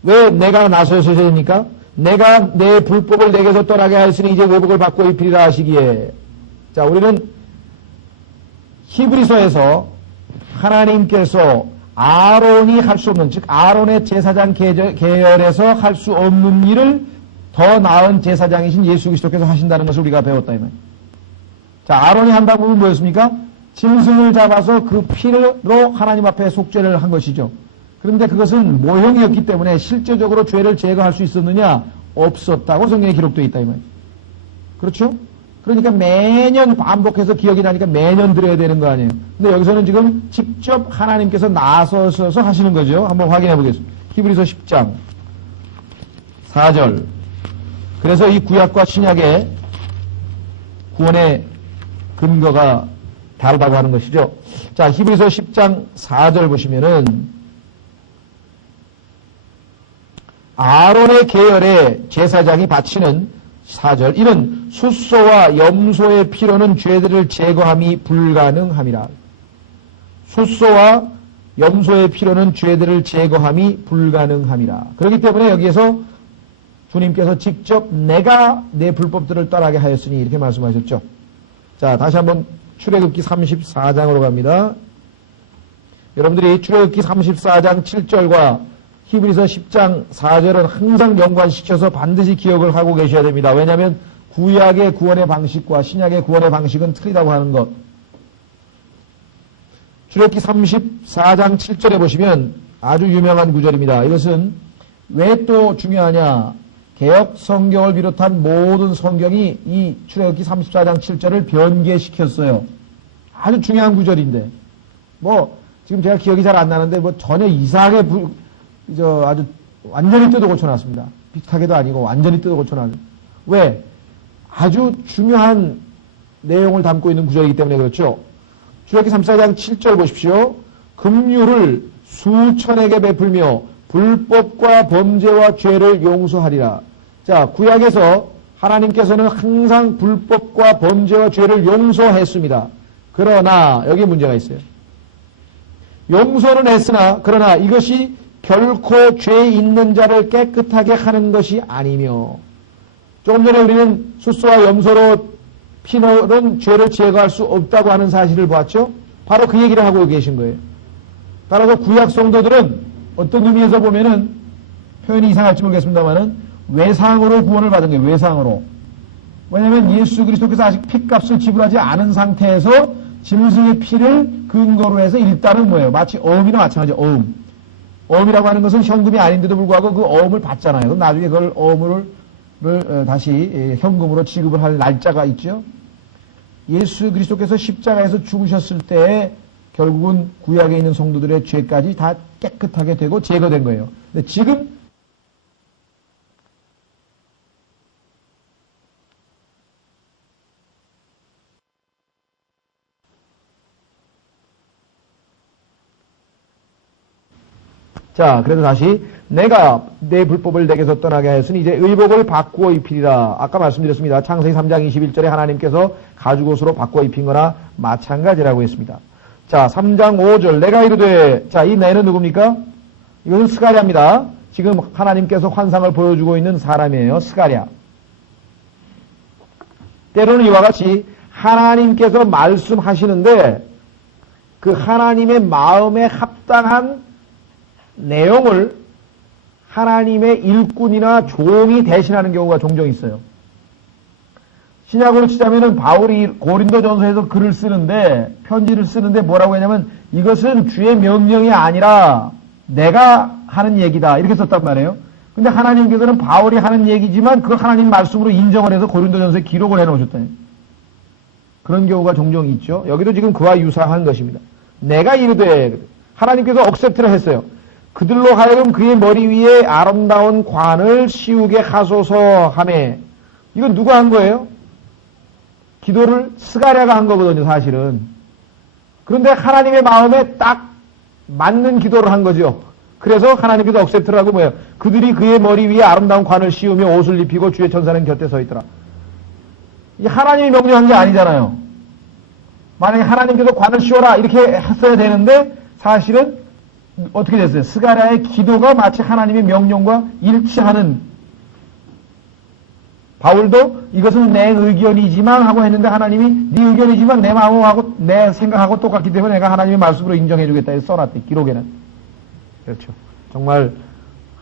왜 내가 나서셔야 됩니까? 내가 내 불법을 내게서 떠나게 하였으니 이제 외복을 받고 입히리라 하시기에. 자, 우리는 히브리서에서 하나님께서 아론이 할 수 없는, 즉 아론의 제사장 계열에서 할 수 없는 일을 더 나은 제사장이신 예수 그리스도께서 하신다는 것을 우리가 배웠다 이 말이에요. 자, 아론이 한다고 하면 뭐였습니까? 짐승을 잡아서 그 피로 하나님 앞에 속죄를 한 것이죠. 그런데 그것은 모형이었기 때문에 실제적으로 죄를 제거할 수 있었느냐? 없었다고 성경에 기록되어 있다 이 말이에요. 그렇죠? 그러니까 매년 반복해서 기억이 나니까 매년 드려야 되는 거 아니에요. 근데 여기서는 지금 직접 하나님께서 나서셔서 하시는 거죠. 한번 확인해 보겠습니다. 히브리서 10장 4절. 그래서 이 구약과 신약의 구원의 근거가 다르다고 하는 것이죠. 자, 히브리서 10장 4절 보시면은 아론의 계열의 제사장이 바치는 4절. 이는 숫소와 염소의 피로는 죄들을 제거함이 불가능함이라. 숫소와 염소의 피로는 죄들을 제거함이 불가능함이라. 그렇기 때문에 여기에서 주님께서 직접 내가 내 불법들을 떠나게 하였으니 이렇게 말씀하셨죠. 자, 다시 한번 출애굽기 34장으로 갑니다. 여러분들이 출애굽기 34장 7절과 히브리서 10장 4절은 항상 연관시켜서 반드시 기억을 하고 계셔야 됩니다. 왜냐하면 구약의 구원의 방식과 신약의 구원의 방식은 틀리다고 하는 것. 출애굽기 34장 7절에 보시면 아주 유명한 구절입니다. 이것은 왜 또 중요하냐? 개역 성경을 비롯한 모든 성경이 이 출애굽기 34장 7절을 변개시켰어요. 아주 중요한 구절인데 지금 제가 기억이 잘 안 나는데 전혀 이상하게 아주 완전히 뜯어 고쳐놨습니다. 비슷하게도 아니고 완전히 뜯어 고쳐놨습니다. 왜? 아주 중요한 내용을 담고 있는 구절이기 때문에 그렇죠. 출애굽기 34장 7절 보십시오. 긍휼을 수천에게 베풀며 불법과 범죄와 죄를 용서하리라. 자, 구약에서 하나님께서는 항상 불법과 범죄와 죄를 용서했습니다. 그러나 여기 문제가 있어요. 용서는 했으나 그러나 이것이 결코 죄 있는 자를 깨끗하게 하는 것이 아니며, 조금 전에 우리는 숫소와 염소로 피는 죄를 제거할 수 없다고 하는 사실을 보았죠. 바로 그 얘기를 하고 계신 거예요. 따라서 구약 성도들은 어떤 의미에서 보면은 표현이 이상할지 모르겠습니다만은 외상으로 구원을 받은 거예요. 외상으로. 왜냐하면 예수 그리스도께서 아직 피값을 지불하지 않은 상태에서 짐승의 피를 근거로 해서 일단은 뭐예요? 마치 어음이나 마찬가지죠. 어음. 어음이라고 하는 것은 현금이 아닌데도 불구하고 그 어음을 받잖아요. 그럼 나중에 그걸 어음을 다시 현금으로 지급을 할 날짜가 있죠. 예수 그리스도께서 십자가에서 죽으셨을 때 결국은 구약에 있는 성도들의 죄까지 다 깨끗하게 되고 제거된 거예요. 근데 지금 자, 그래서 다시 내가 내 불법을 내게서 떠나게 하였으니 이제 의복을 바꾸어 입히리라. 아까 말씀드렸습니다. 창세기 3장 21절에 하나님께서 가죽옷으로 바꾸어 입힌 거나 마찬가지라고 했습니다. 자, 3장 5절 내가 이르되, 자, 이 내는 누굽니까? 이것은 스가랴입니다. 지금 하나님께서 환상을 보여주고 있는 사람이에요. 스가랴. 때로는 이와 같이 하나님께서 말씀하시는데 그 하나님의 마음에 합당한 내용을 하나님의 일꾼이나 종이 대신하는 경우가 종종 있어요. 신약으로 치자면은 바울이 고린도전서에서 글을 쓰는데, 편지를 쓰는데 뭐라고 했냐면 이것은 주의 명령이 아니라 내가 하는 얘기다 이렇게 썼단 말이에요. 근데 하나님께서는 바울이 하는 얘기지만 그걸 하나님 말씀으로 인정을 해서 고린도전서에 기록을 해놓으셨다니. 그런 경우가 종종 있죠. 여기도 지금 그와 유사한 것입니다. 내가 이르되, 하나님께서 억셉트를 했어요. 그들로 하여금 그의 머리 위에 아름다운 관을 씌우게 하소서 하매, 이건 누가 한 거예요? 기도를 스가랴가 한 거거든요, 사실은. 그런데 하나님의 마음에 딱 맞는 기도를 한 거죠. 그래서 하나님께서 억셉트를 하고 뭐예요? 그들이 그의 머리 위에 아름다운 관을 씌우며 옷을 입히고 주의 천사는 곁에 서 있더라. 이 하나님이 명령한 게 아니잖아요. 만약에 하나님께서 관을 씌워라 이렇게 했어야 되는데 사실은 어떻게 됐어요? 스가랴의 기도가 마치 하나님의 명령과 일치하는, 바울도 이것은 내 의견이지만 하고 했는데 하나님이 네 의견이지만 내 마음하고 내 생각하고 똑같기 때문에 내가 하나님의 말씀으로 인정해주겠다 이렇게 써놨대, 기록에는. 그렇죠. 정말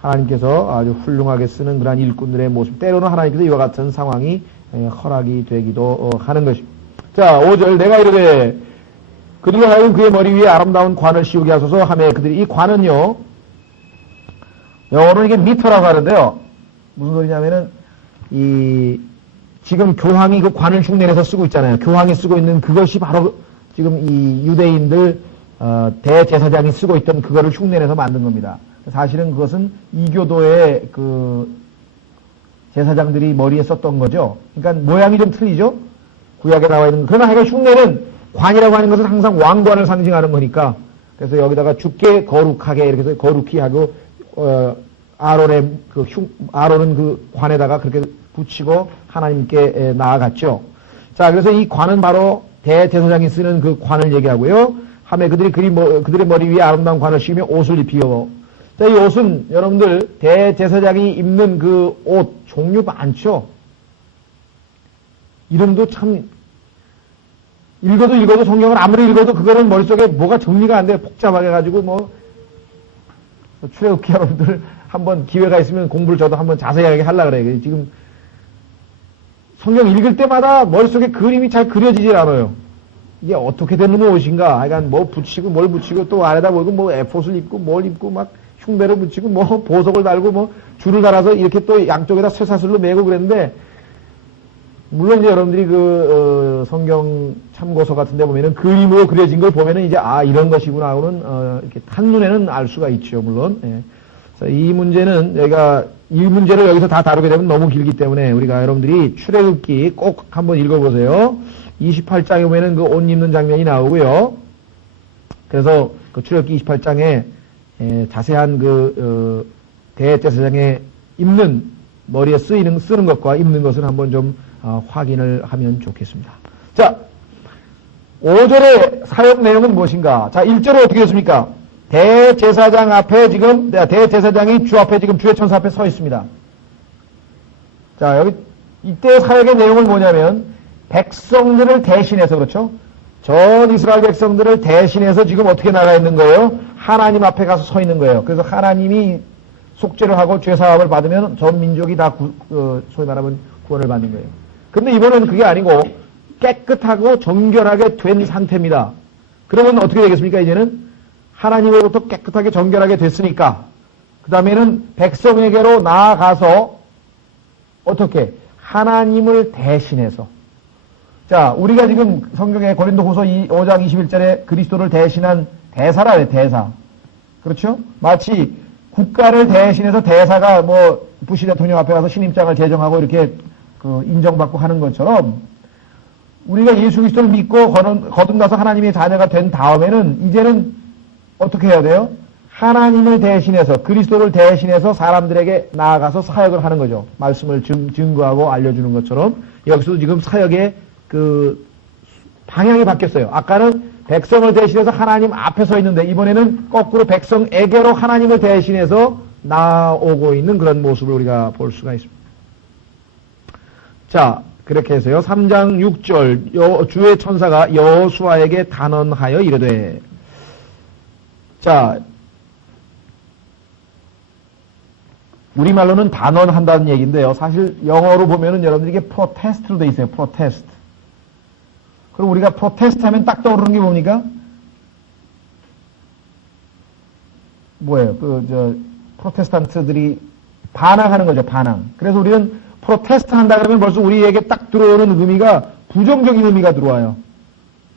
하나님께서 아주 훌륭하게 쓰는 그러한 일꾼들의 모습, 때로는 하나님께서 이와 같은 상황이 허락이 되기도 하는 것입니다. 자, 5절 내가 이르되 그들로 하여금 그의 머리 위에 아름다운 관을 씌우게 하소서 하며, 그들이, 이 관은요, 영어로는 이게 미터라고 하는데요. 무슨 소리냐면은, 지금 교황이 그 관을 흉내내서 쓰고 있잖아요. 교황이 쓰고 있는 그것이 바로 지금 이 유대인들, 대제사장이 쓰고 있던 그거를 흉내내서 만든 겁니다. 사실은 그것은 이교도의 그 제사장들이 머리에 썼던 거죠. 그러니까 모양이 좀 틀리죠? 구약에 나와 있는. 그러나 하여간 흉내는 관이라고 하는 것은 항상 왕관을 상징하는 거니까, 그래서 여기다가 주께 거룩하게 이렇게 해서 거룩히 하고, 아론은 그 관에다가 그렇게 붙이고 하나님께 나아갔죠. 자, 그래서 이 관은 바로 대제사장이 쓰는 그 관을 얘기하고요. 하며 그들이 그들의 머리 위에 아름다운 관을 씌우며 옷을 입히고, 자, 이 옷은 여러분들 대제사장이 입는 그 옷 종류 많죠? 이름도 참 읽어도 성경을 아무리 읽어도 그거는 머릿속에 뭐가 정리가 안 돼요. 복잡하게 가지고 뭐 출애굽기 여러분들 한번 기회가 있으면 공부를 저도 한번 자세하게 하려고 그래요. 지금 성경 읽을 때마다 머릿속에 그림이 잘 그려지질 않아요. 이게 어떻게 되는 옷인가? 하여간 뭐 붙이고 뭘 붙이고 또 안에다 보이고 뭐 에봇을 입고 뭘 입고 막 흉배를 붙이고 뭐 보석을 달고 뭐 줄을 달아서 이렇게 또 양쪽에다 쇠사슬로 매고 그랬는데 물론 이제 여러분들이 성경 참고서 같은 데 보면은 그림으로 그려진 걸 보면은 이제 이런 것이구나 하고는 이렇게 한눈에는 알 수가 있죠, 물론. 예. 자, 이 문제는 이 문제를 여기서 다 다루게 되면 너무 길기 때문에 우리가 여러분들이 출애굽기 꼭 한번 읽어보세요. 28장에 보면은 그 옷 입는 장면이 나오고요. 그래서 그 출애굽기 28장에 자세한 대제사장의 입는 머리에 쓰는 것과 입는 것을 한번 좀 확인을 하면 좋겠습니다. 자, 5절의 사역 내용은 무엇인가? 자, 1절에 어떻게 됐습니까? 대제사장 앞에 지금, 대제사장이 주 앞에 지금 주의 천사 앞에 서 있습니다. 자, 여기, 이때 사역의 내용은 뭐냐면, 백성들을 대신해서, 그렇죠? 전 이스라엘 백성들을 대신해서 지금 어떻게 나가 있는 거예요? 하나님 앞에 가서 서 있는 거예요. 그래서 하나님이 속죄를 하고 죄사함을 받으면 전 민족이 다 소위 말하면 구원을 받는 거예요. 근데 이번에는 그게 아니고 깨끗하고 정결하게 된 상태입니다. 그러면 어떻게 되겠습니까? 이제는 하나님으로부터 깨끗하게 정결하게 됐으니까 그 다음에는 백성에게로 나아가서 어떻게? 하나님을 대신해서. 자, 우리가 지금 성경에 고린도후서 5장 21절에 그리스도를 대신한 대사라 그래, 대사. 그렇죠? 마치 국가를 대신해서 대사가 뭐 부시 대통령 앞에 가서 신임장을 제정하고 이렇게 인정받고 하는 것처럼 우리가 예수 그리스도를 믿고 거듭나서 하나님의 자녀가 된 다음에는 이제는 어떻게 해야 돼요? 하나님을 대신해서 그리스도를 대신해서 사람들에게 나아가서 사역을 하는 거죠. 말씀을 증거하고 알려주는 것처럼 여기서도 지금 사역의 방향이 바뀌었어요. 아까는 백성을 대신해서 하나님 앞에 서 있는데 이번에는 거꾸로 백성에게로 하나님을 대신해서 나오고 있는 그런 모습을 우리가 볼 수가 있습니다. 자, 그렇게 해서요. 3장 6절 주의 천사가 여호수아에게 단언하여 이르되. 자, 우리말로는 단언한다는 얘기인데요. 사실 영어로 보면은 여러분들이 이게 프로테스트로 돼 있어요. 프로테스트. 그럼 우리가 프로테스트 하면 딱 떠오르는 게 뭡니까? 뭐예요? 프로테스탄트들이 반항하는 거죠. 반항. 그래서 우리는 프로테스트 한다 그러면 벌써 우리에게 딱 들어오는 의미가 부정적인 의미가 들어와요.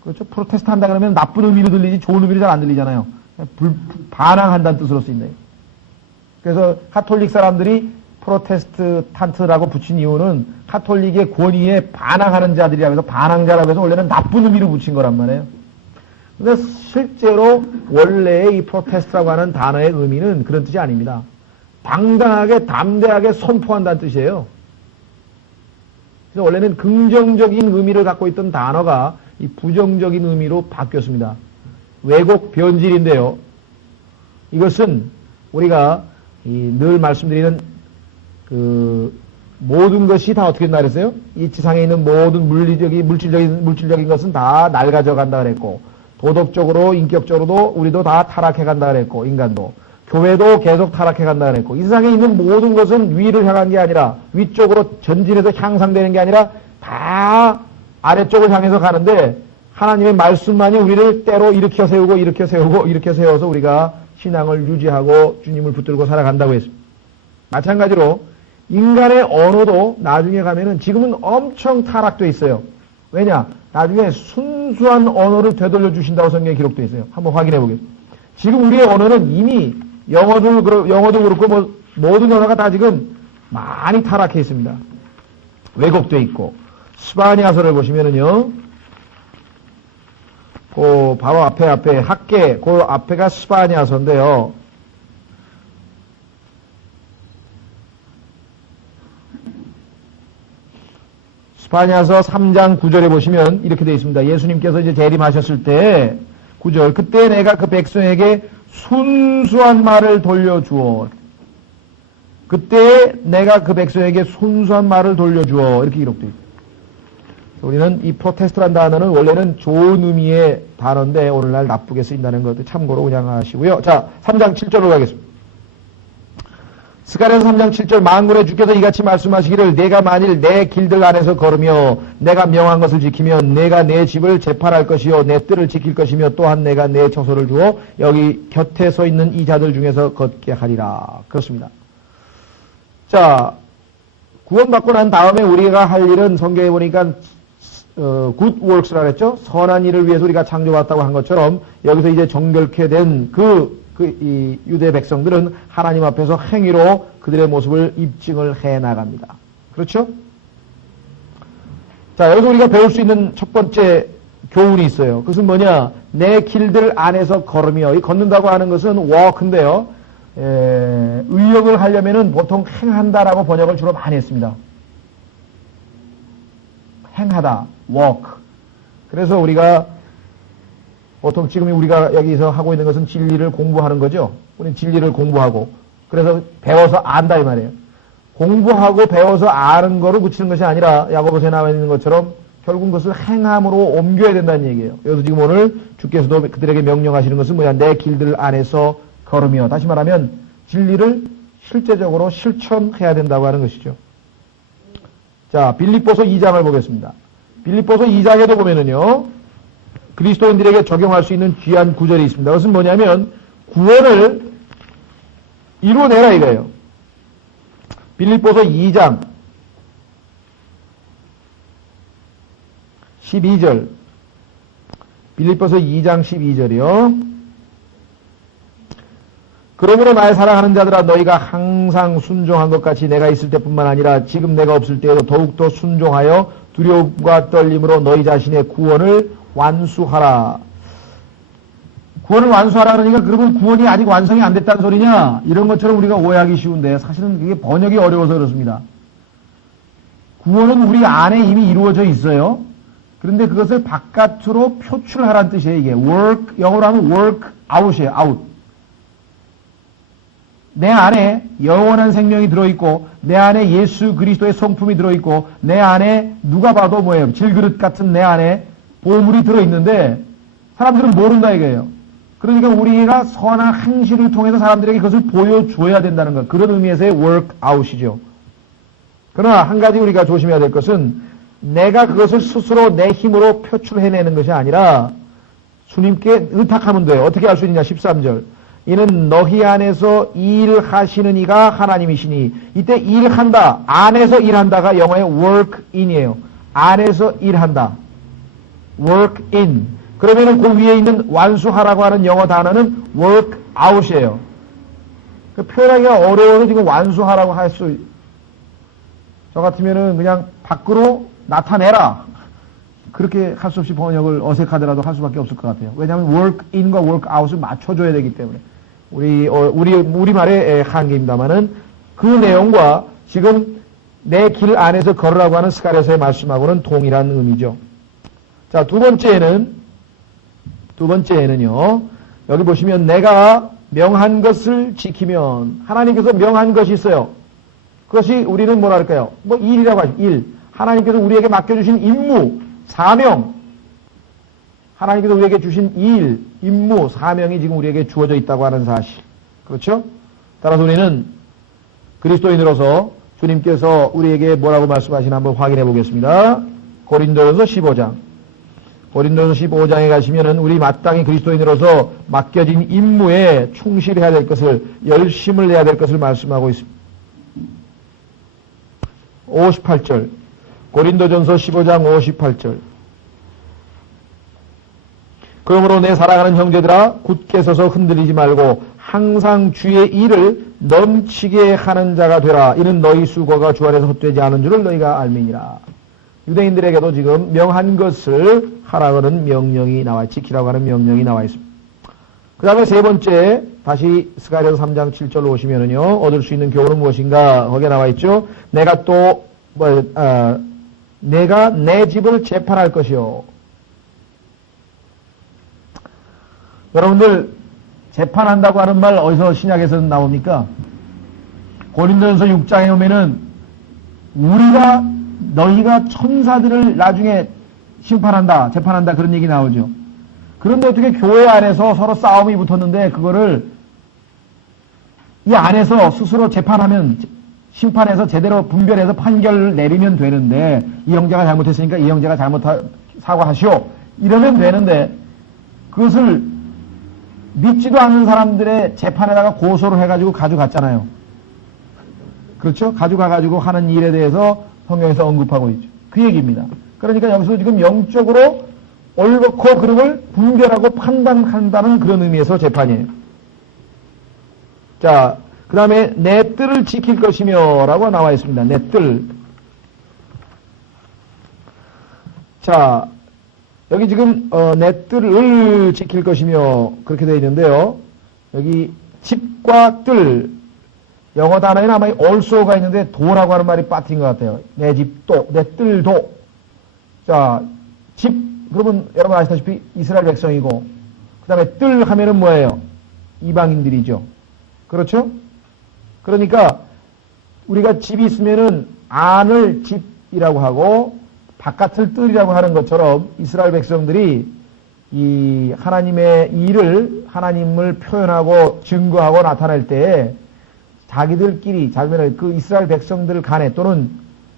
그렇죠? 프로테스트 한다 그러면 나쁜 의미로 들리지 좋은 의미로 잘 안 들리잖아요. 반항한다는 뜻으로 쓰인대요. 그래서 카톨릭 사람들이 프로테스탄트라고 붙인 이유는 카톨릭의 권위에 반항하는 자들이라고 해서 반항자라고 해서 원래는 나쁜 의미로 붙인 거란 말이에요. 근데 실제로 원래의 이 프로테스트라고 하는 단어의 의미는 그런 뜻이 아닙니다. 당당하게 담대하게 선포한다는 뜻이에요. 그래서 원래는 긍정적인 의미를 갖고 있던 단어가 이 부정적인 의미로 바뀌었습니다. 왜곡 변질인데요. 이것은 우리가 늘 말씀드리는 모든 것이 다 어떻게 된다 그랬어요? 이 지상에 있는 모든 물질적인 것은 다 낡아져 간다 그랬고, 도덕적으로, 인격적으로도 우리도 다 타락해 간다 그랬고, 인간도. 교회도 계속 타락해 간다 그랬고, 이 세상에 있는 모든 것은 위를 향한 게 아니라, 위쪽으로 전진해서 향상되는 게 아니라, 다 아래쪽을 향해서 가는데, 하나님의 말씀만이 우리를 때로 일으켜 세워서 우리가 신앙을 유지하고 주님을 붙들고 살아간다고 했습니다. 마찬가지로 인간의 언어도 나중에 가면은 지금은 엄청 타락되어 있어요. 왜냐? 나중에 순수한 언어를 되돌려 주신다고 성경에 기록되어 있어요. 한번 확인해 보겠습니다. 지금 우리의 언어는 이미 영어도 그렇고 뭐 모든 언어가 다 지금 많이 타락해 있습니다. 왜곡되어 있고. 스바냐서를 보시면은요. 바로 앞에 학계, 그 앞에가 스바냐서인데요. 스바냐서 3장 9절에 보시면 이렇게 되어 있습니다. 예수님께서 이제 재림하셨을 때 9절, 그때 내가 그 백성에게 순수한 말을 돌려주어. 그때 내가 그 백성에게 순수한 말을 돌려주어. 이렇게 기록되어 있습니다. 우리는 이 프로테스트란 단어는 원래는 좋은 의미의 단어인데 오늘날 나쁘게 쓰인다는 것도 참고로 그냥 하시고요. 자, 3장 7절로 가겠습니다. 스가랴서 3장 7절 만군의 주께서 이같이 말씀하시기를 내가 만일 내 길들 안에서 걸으며 내가 명한 것을 지키면 내가 내 집을 재판할 것이요 내 뜰을 지킬 것이며 또한 내가 내 처소를 주어 여기 곁에 서 있는 이 자들 중에서 걷게 하리라. 그렇습니다. 자, 구원받고 난 다음에 우리가 할 일은 성경에 보니까 good works라 그랬죠? 선한 일을 위해서 우리가 창조받았다고 한 것처럼 여기서 이제 정결케 된 이 유대 백성들은 하나님 앞에서 행위로 그들의 모습을 입증을 해 나갑니다. 그렇죠? 자, 여기서 우리가 배울 수 있는 첫 번째 교훈이 있어요. 그것은 뭐냐? 내 길들 안에서 걸으며, 이 걷는다고 하는 것은 walk인데요. 의역을 하려면은 보통 행한다라고 번역을 주로 많이 했습니다. 행하다, walk. 그래서 우리가 보통 지금 우리가 여기서 하고 있는 것은 진리를 공부하는 거죠. 우리는 진리를 공부하고 그래서 배워서 안다 이 말이에요. 공부하고 배워서 아는 거로 붙이는 것이 아니라 야고보서에 나와 있는 것처럼 결국 그것을 행함으로 옮겨야 된다는 얘기예요. 여기서 지금 오늘 주께서도 그들에게 명령하시는 것은 뭐야? 내 길들 안에서 걸으며, 다시 말하면 진리를 실제적으로 실천해야 된다고 하는 것이죠. 자, 빌립보서 2장을 보겠습니다. 빌립보서 2장에도 보면은요, 그리스도인들에게 적용할 수 있는 귀한 구절이 있습니다. 그것은 뭐냐면 구원을 이루어내라 이거예요. 빌립보서 2장 12절. 빌립보서 2장 12절이요. 그러므로 나의 사랑하는 자들아 너희가 항상 순종한 것 같이 내가 있을 때뿐만 아니라 지금 내가 없을 때에도 더욱더 순종하여 두려움과 떨림으로 너희 자신의 구원을 완수하라. 구원을 완수하라 그러니까 그러면 구원이 아직 완성이 안 됐다는 소리냐? 이런 것처럼 우리가 오해하기 쉬운데 사실은 그게 번역이 어려워서 그렇습니다. 구원은 우리 안에 이미 이루어져 있어요. 그런데 그것을 바깥으로 표출하라는 뜻이에요. 이게 work, 영어로 하면 work out이에요. out. 내 안에 영원한 생명이 들어있고 내 안에 예수 그리스도의 성품이 들어있고 내 안에 누가 봐도 뭐예요? 질그릇 같은 내 안에 보물이 들어있는데 사람들은 모른다 이거예요. 그러니까 우리가 선한 행실을 통해서 사람들에게 그것을 보여줘야 된다는 것. 그런 의미에서의 work out이죠. 그러나 한 가지 우리가 조심해야 될 것은 내가 그것을 스스로 내 힘으로 표출해내는 것이 아니라 주님께 의탁하면 돼요. 어떻게 할 수 있느냐? 13절. 이는 너희 안에서 일하시는 이가 하나님이시니. 이때 일한다, 안에서 일한다가 영어의 work in이에요. 안에서 일한다. work in. 그러면은 그 위에 있는 완수하라고 하는 영어 단어는 work out이에요. 그 표현하기가 어려워서 지금 완수하라고 할 수, 저 같으면은 그냥 밖으로 나타내라. 그렇게 할 수 없이 번역을 어색하더라도 할 수밖에 없을 것 같아요. 왜냐하면 work in과 work out을 맞춰줘야 되기 때문에. 우리말의 한계입니다만은 그 내용과 지금 내 길 안에서 걸으라고 하는 스가랴서의 말씀하고는 동일한 의미죠. 자, 두 번째는요, 여기 보시면 내가 명한 것을 지키면, 하나님께서 명한 것이 있어요. 그것이 우리는 뭐라 할까요? 뭐 일이라고 하죠. 일. 하나님께서 우리에게 맡겨주신 임무, 사명. 하나님께서 우리에게 주신 일, 임무, 사명이 지금 우리에게 주어져 있다고 하는 사실. 그렇죠? 따라서 우리는 그리스도인으로서 주님께서 우리에게 뭐라고 말씀하시나 한번 확인해 보겠습니다. 고린도전서 15장. 고린도전서 15장에 가시면은 우리 마땅히 그리스도인으로서 맡겨진 임무에 충실해야 될 것을, 열심을 내야 될 것을 말씀하고 있습니다. 58절. 고린도전서 15장 58절. 그러므로 내 사랑하는 형제들아 굳게 서서 흔들리지 말고 항상 주의 일을 넘치게 하는 자가 되라. 이는 너희 수고가 주 안에서 헛되지 않은 줄을 너희가 알미니라. 유대인들에게도 지금 명한 것을 하라는 명령이 지키라고 하는 명령이 나와 있습니다. 그 다음에 세 번째, 다시 스가랴서 3장 7절로 오시면은요, 얻을 수 있는 교훈은 무엇인가? 거기에 나와 있죠. 내가 내 집을 재판할 것이요. 여러분들, 재판한다고 하는 말 어디서 신약에서 나옵니까? 고린도전서 6장에 보면은 너희가 천사들을 나중에 심판한다, 재판한다 그런 얘기 나오죠. 그런데 어떻게 교회 안에서 서로 싸움이 붙었는데 그거를 이 안에서 스스로 재판하면 심판해서 제대로 분별해서 판결을 내리면 되는데 이 형제가 잘못했으니까 이 형제가 사과하시오 이러면 되는데 그것을 믿지도 않는 사람들의 재판에다가 고소를 해가지고 가져갔잖아요. 그렇죠? 가져가가지고 하는 일에 대해서 성경에서 언급하고 있죠. 그 얘기입니다. 그러니까 여기서 지금 영적으로 옳고 그름을 분별하고 판단한다는 그런 의미에서 재판이에요. 자, 그 다음에 내 뜰을 지킬 것이며 라고 나와 있습니다. 내 뜰. 자, 여기 지금 내 뜰을 지킬 것이며 그렇게 되어 있는데요. 여기 집과 뜰, 영어 단어에는 아마 also가 있는데 도라고 하는 말이 빠뜨린 것 같아요. 내 집도, 내 뜰도. 자, 집, 그러면 여러분 아시다시피 이스라엘 백성이고 그 다음에 뜰 하면은 뭐예요? 이방인들이죠. 그렇죠? 그러니까 우리가 집이 있으면은 안을 집이라고 하고 바깥을 뜰이라고 하는 것처럼 이스라엘 백성들이 이 하나님의 일을 하나님을 표현하고 증거하고 나타낼 때에 자기들끼리 그 이스라엘 백성들 간에 또는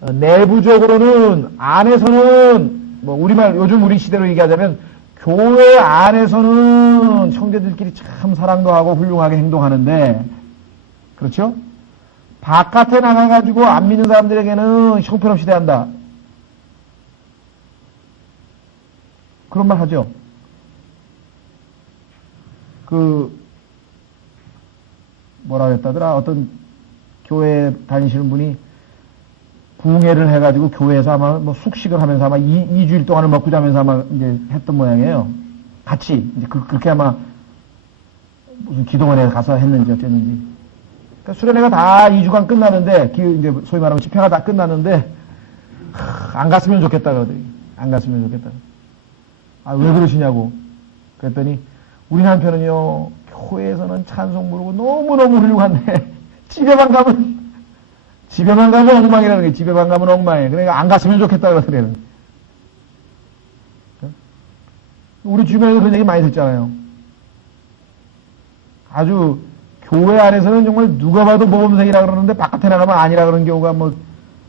내부적으로는 안에서는 뭐 우리말 요즘 우리 시대로 얘기하자면 교회 안에서는 형제들끼리 참 사랑도 하고 훌륭하게 행동하는데 그렇죠? 바깥에 나가가지고 안 믿는 사람들에게는 형편없이 대한다. 그런 말 하죠. 뭐라 그랬다더라? 어떤 교회 다니시는 분이 붕해를 해가지고 교회에서 아마 뭐 숙식을 하면서 아마 2주일 동안을 먹고 자면서 아마 이제 했던 모양이에요. 같이. 이제 그렇게 아마 무슨 기도원에 가서 했는지 어쨌는지. 그러니까 수련회가 다 2주간 끝나는데, 이제 소위 말하면 집회가 다 끝났는데, 안 갔으면 좋겠다 그러더니. 안 갔으면 좋겠다. 아, 왜 그러시냐고. 그랬더니, 우리 남편은요, 교회에서는 찬송 부르고 너무너무 훌륭한데, 집에만 가면 엉망이라는 게 집에만 가면 엉망이에요. 그러니까 안 갔으면 좋겠다 그러더래요. 우리 주변에서 그런 얘기 많이 듣잖아요. 아주 교회 안에서는 정말 누가 봐도 모범생이라 그러는데 바깥에 나가면 아니라 그런 경우가 뭐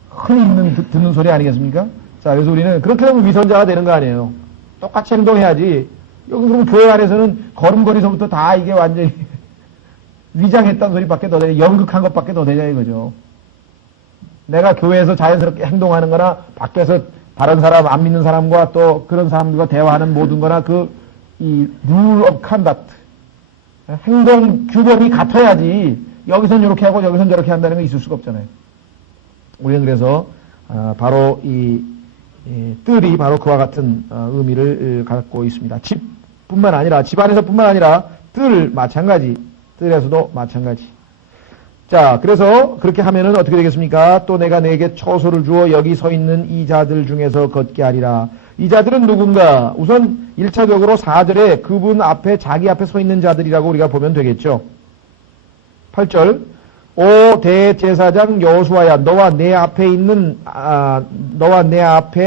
흔히 듣는 소리 아니겠습니까? 자, 그래서 우리는 그렇게 하면 위선자가 되는 거 아니에요. 똑같이 행동해야지. 여기 그럼 교회 안에서는 걸음걸이서부터 다 이게 완전히 위장했다는 소리밖에 더 되냐, 연극한 것밖에 더 되냐 이거죠. 내가 교회에서 자연스럽게 행동하는 거나 밖에서 다른 사람, 안 믿는 사람과 또 그런 사람들과 대화하는 모든 거나 이 rule of conduct, 행동 규범이 같아야지 여기선 이렇게 하고 여기선 저렇게 한다는 게 있을 수가 없잖아요. 우리는 그래서 바로 이 뜰이 바로 그와 같은 의미를 갖고 있습니다. 집뿐만 아니라, 집 안에서뿐만 아니라 마찬가지, 뜰에서도 마찬가지. 자, 그래서 그렇게 하면은 어떻게 되겠습니까? 또 내가 내게 초소를 주어 여기 서 있는 이 자들 중에서 걷게 하리라. 이 자들은 누군가? 우선 1차적으로 4절에 그분 앞에, 자기 앞에 서 있는 자들이라고 우리가 보면 되겠죠. 8절, 오 대제사장 여호수아야, 너와 내 앞에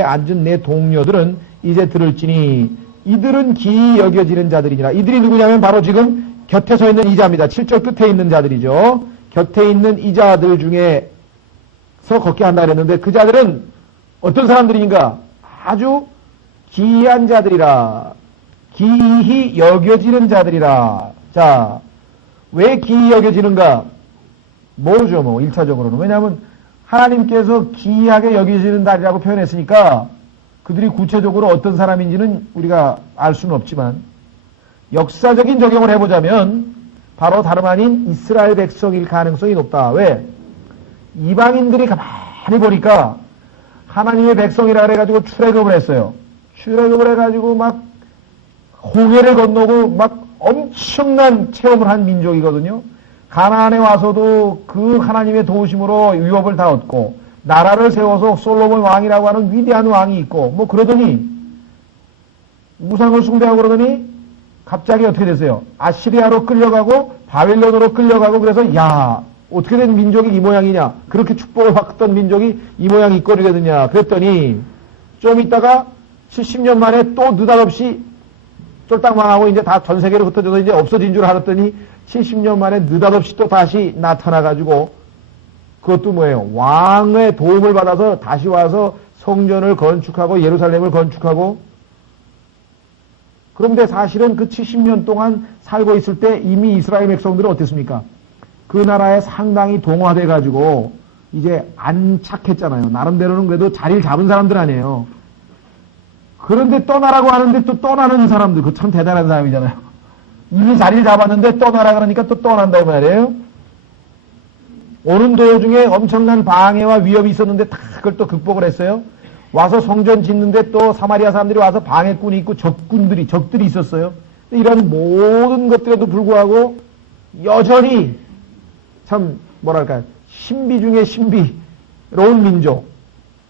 앉은 내 동료들은 이제 들을지니 이들은 기이 여겨지는 자들이니라. 이들이 누구냐면 바로 지금 곁에 서 있는 이자입니다. 7절 끝에 있는 자들이죠. 곁에 있는 이자들 중에서 걷게 한다 그랬는데 그 자들은 어떤 사람들인가? 아주 기이한 자들이라. 기이히 여겨지는 자들이라. 자, 왜 기이히 여겨지는가? 모르죠, 1차적으로는. 왜냐하면 하나님께서 기이하게 여겨지는 자리라고 표현했으니까 그들이 구체적으로 어떤 사람인지는 우리가 알 수는 없지만 역사적인 적용을 해보자면 바로 다름 아닌 이스라엘 백성일 가능성이 높다. 왜? 이방인들이 가만히 보니까 하나님의 백성이라 그래가지고 출애굽을 했어요. 출애굽을 해가지고 막 홍해를 건너고 막 엄청난 체험을 한 민족이거든요. 가나안에 와서도 그 하나님의 도우심으로 유업을 다 얻고 나라를 세워서 솔로몬 왕이라고 하는 위대한 왕이 있고 뭐 그러더니 우상을 숭배하고 그러더니 갑자기 어떻게 됐어요? 아시리아로 끌려가고 바빌론으로 끌려가고 그래서 야 어떻게 된 민족이 이 모양이냐? 그렇게 축복을 받던 민족이 이 모양 이 꼴이 되느냐? 그랬더니 좀 있다가 70년 만에 또 느닷없이 쫄딱 망하고 이제 다 전 세계로 흩어져서 이제 없어진 줄 알았더니 70년 만에 느닷없이 또 다시 나타나가지고 그것도 뭐예요? 왕의 도움을 받아서 다시 와서 성전을 건축하고 예루살렘을 건축하고 그런데 사실은 그 70년 동안 살고 있을 때 이미 이스라엘 백성들은 어땠습니까? 그 나라에 상당히 동화돼 가지고 이제 안착했잖아요. 나름대로는 그래도 자리를 잡은 사람들 아니에요. 그런데 떠나라고 하는데 또 떠나는 사람들, 그 참 대단한 사람이잖아요. 이미 자리를 잡았는데 떠나라 그러니까 또 떠난다고 말이에요. 오는 도중에 엄청난 방해와 위협이 있었는데 다 그걸 또 극복을 했어요. 와서 성전 짓는데 또 사마리아 사람들이 와서 방해꾼이 있고 적들이 있었어요. 이런 모든 것들에도 불구하고 여전히 참 뭐랄까 신비 중에 신비로운 민족,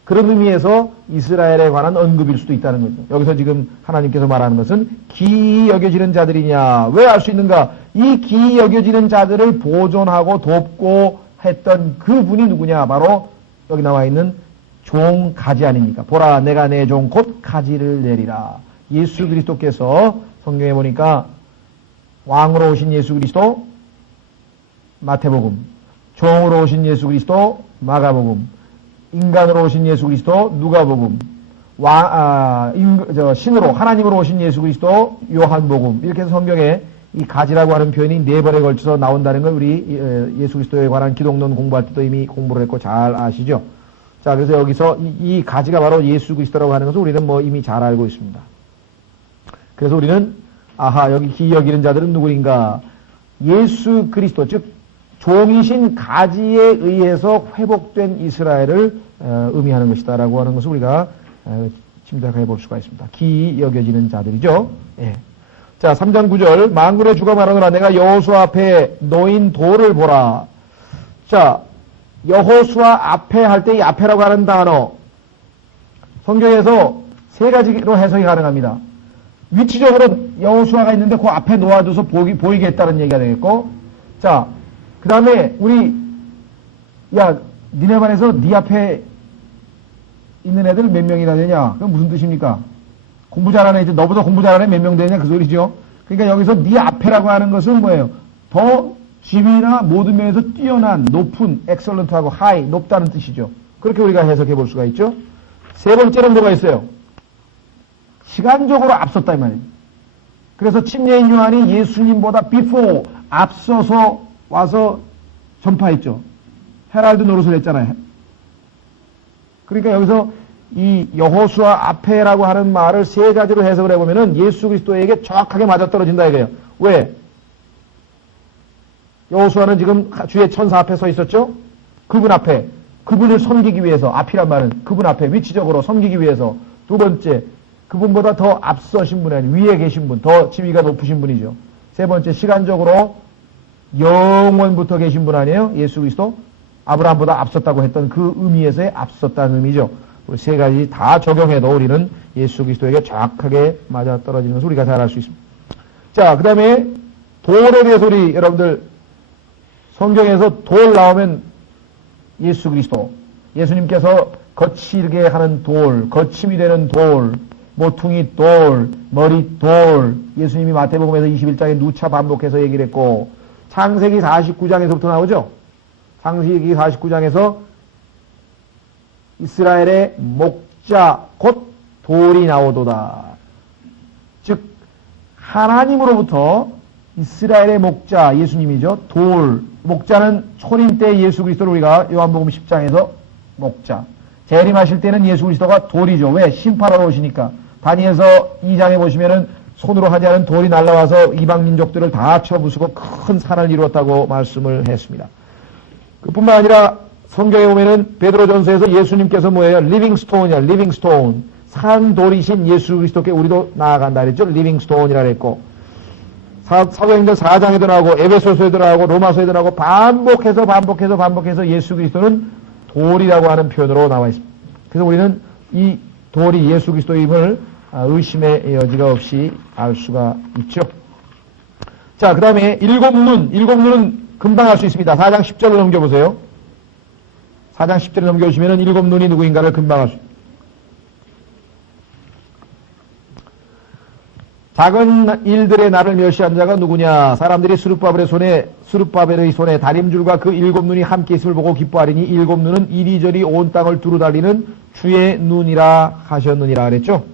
그런 의미에서 이스라엘에 관한 언급일 수도 있다는 거죠. 여기서 지금 하나님께서 말하는 것은 기이 여겨지는 자들이냐. 왜 알 수 있는가? 이 기이 여겨지는 자들을 보존하고 돕고 했던 그 분이 누구냐? 바로 여기 나와 있는 종 가지 아닙니까? 보라 내가 내 종 곧 가지를 내리라. 예수 그리스도께서 성경에 보니까 왕으로 오신 예수 그리스도 마태복음, 종으로 오신 예수 그리스도 마가복음, 인간으로 오신 예수 그리스도 누가복음, 신으로 하나님으로 오신 예수 그리스도 요한복음, 이렇게 해서 성경에 이 가지라고 하는 표현이 4번에 걸쳐서 나온다는 걸 우리 예수 그리스도에 관한 기독론 공부할 때도 이미 공부를 했고 잘 아시죠? 자, 그래서 여기서 이 가지가 바로 예수 그리스도라고 하는 것을 우리는 뭐 이미 잘 알고 있습니다. 그래서 우리는 아하, 여기 기이 여기는 자들은 누구인가? 예수 그리스도, 즉 종이신 가지에 의해서 회복된 이스라엘을 의미하는 것이다라고 하는 것을 우리가 짐작해 볼 수가 있습니다. 기이 여겨지는 자들이죠. 예. 자, 3장 9절 만군의 주가 말하노라 내가 여호수아 앞에 놓인 돌을 보라. 자, 여호수아 앞에 할 때 이 앞에라고 하는 단어 성경에서 3가지로 해석이 가능합니다. 위치적으로 여호수아가 있는데 그 앞에 놓아둬서 보이게 했다는 얘기가 되겠고, 자, 그 다음에 야 니네 반에서 네 앞에 있는 애들 몇 명이나 되냐? 그건 무슨 뜻입니까? 공부 잘하는 애들 너보다 공부 잘하는 애 몇 명 되냐? 그 소리죠. 그러니까 여기서 네 앞에라고 하는 것은 뭐예요? 더 지위나 모든 면에서 뛰어난, 높은, 엑설런트하고 하이, 높다는 뜻이죠. 그렇게 우리가 해석해 볼 수가 있죠. 3번째는 뭐가 있어요? 시간적으로 앞섰다 이 말이에요. 그래서 침례인 요한이 예수님보다 before, 앞서서 와서 전파했죠. 헤랄드 노릇을 했잖아요. 그러니까 여기서 이 여호수아 앞에라고 하는 말을 3가지로 해석을 해보면은 예수 그리스도에게 정확하게 맞아떨어진다 이거예요. 왜? 여호수아는 지금 주의 천사 앞에 서 있었죠? 그분 앞에, 그분을 섬기기 위해서, 앞이란 말은 그분 앞에 위치적으로 섬기기 위해서. 2번째, 그분보다 더 앞서신 분이 아니고 위에 계신 분, 더 지위가 높으신 분이죠. 3번째, 시간적으로 영원부터 계신 분 아니에요? 예수 그리스도? 아브라함보다 앞섰다고 했던 그 의미에서의 앞섰다는 의미죠. 3가지 다 적용해도 우리는 예수 그리스도에게 정확하게 맞아떨어지는 것을 우리가 잘 알 수 있습니다. 자, 그 다음에 돌에 대해서 우리 여러분들 성경에서 돌 나오면 예수 그리스도, 예수님께서 거칠게 하는 돌, 거침이 되는 돌, 모퉁이 돌, 머리 돌, 예수님이 마태복음에서 21장에 누차 반복해서 얘기를 했고, 창세기 49장에서부터 나오죠. 창세기 49장에서 이스라엘의 목자 곧 돌이 나오도다. 즉 하나님으로부터 이스라엘의 목자 예수님이죠. 돌, 목자는 초림 때 예수 그리스도를 우리가 요한복음 10장에서 목자, 재림하실 때는 예수 그리스도가 돌이죠. 왜? 심판하러 오시니까. 다니엘서 2장에 보시면은 손으로 하지 않은 돌이 날라와서 이방 민족들을 다 쳐부수고 큰 산을 이루었다고 말씀을 했습니다. 그뿐만 아니라 성경에 보면은 베드로전서에서 예수님께서 뭐예요? 리빙스톤이야. 리빙스톤. 산돌이신 예수 그리스도께 우리도 나아간다 그랬죠. 리빙스톤이라 그랬고, 사도행전 4장에도 나오고 에베소서에도 나오고 로마서에도 나오고 반복해서 예수 그리스도는 돌이라고 하는 표현으로 나와 있습니다. 그래서 우리는 이 돌이 예수 그리스도임을 의심의 여지가 없이 알 수가 있죠. 자, 그 다음에 일곱 눈은 금방 할 수 있습니다. 4장 10절을 넘겨보세요. 4장 10절을 넘겨주시면 일곱 눈이 누구인가를 금방 할 수 있습니다. 작은 일들의 나를 멸시한 자가 누구냐? 사람들이 스룹바벨의 손에 다림줄과 그 일곱 눈이 함께 있음을 보고 기뻐하리니 일곱 눈은 이리저리 온 땅을 두루 달리는 주의 눈이라 하셨느니라 그랬죠?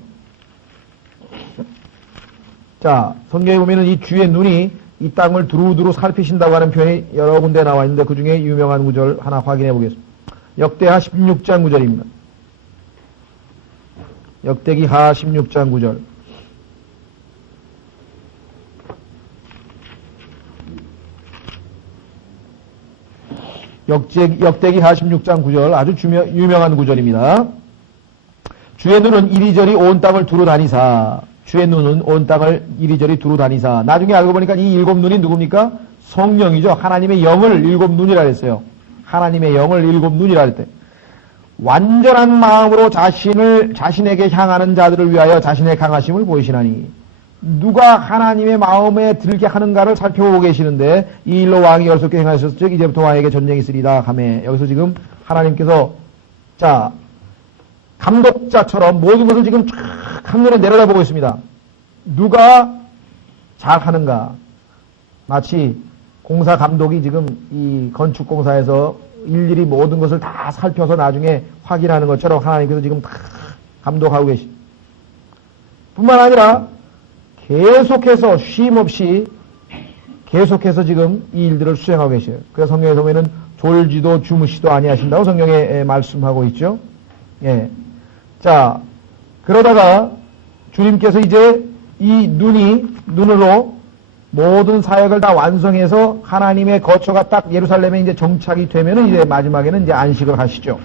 자, 성경에 보면은 이 주의 눈이 이 땅을 두루두루 살피신다고 하는 표현이 여러 군데 나와 있는데 그 중에 유명한 구절 하나 확인해 보겠습니다. 역대하 16장 구절입니다. 역대기하 16장 구절. 역대기하 16장 구절 아주 유명한 구절입니다. 주의 눈은 이리저리 온 땅을 두루 다니사. 주의 눈은 온 땅을 이리저리 두루 다니사. 나중에 알고 보니까 이 일곱 눈이 누굽니까? 성령이죠. 하나님의 영을 일곱 눈이라 했어요. 하나님의 영을 일곱 눈이라 했대. 완전한 마음으로 자신에게 향하는 자들을 위하여 자신의 강하심을 보이시나니. 누가 하나님의 마음에 들게 하는가를 살펴보고 계시는데 이 일로 왕이 어리석게 행하셨을 즉 이제부터 왕에게 전쟁이 있으리다 하매 여기서 지금 하나님께서 자 감독자처럼 모든 것을 지금 쫙 한눈에 내려다보고 있습니다. 누가 잘하는가. 마치 공사 감독이 지금 이 건축공사에서 일일이 모든 것을 다 살펴서 나중에 확인하는 것처럼 하나님께서 지금 다 감독하고 계십니다. 뿐만 아니라 계속해서 쉼없이 계속해서 지금 이 일들을 수행하고 계셔요. 그래서 성경에서 보면은 졸지도 주무시도 아니하신다고 성경에 말씀하고 있죠. 예. 자, 그러다가 주님께서 이제 이 눈으로 모든 사역을 다 완성해서 하나님의 거처가 딱 예루살렘에 이제 정착이 되면은 이제 마지막에는 이제 안식을 하시죠.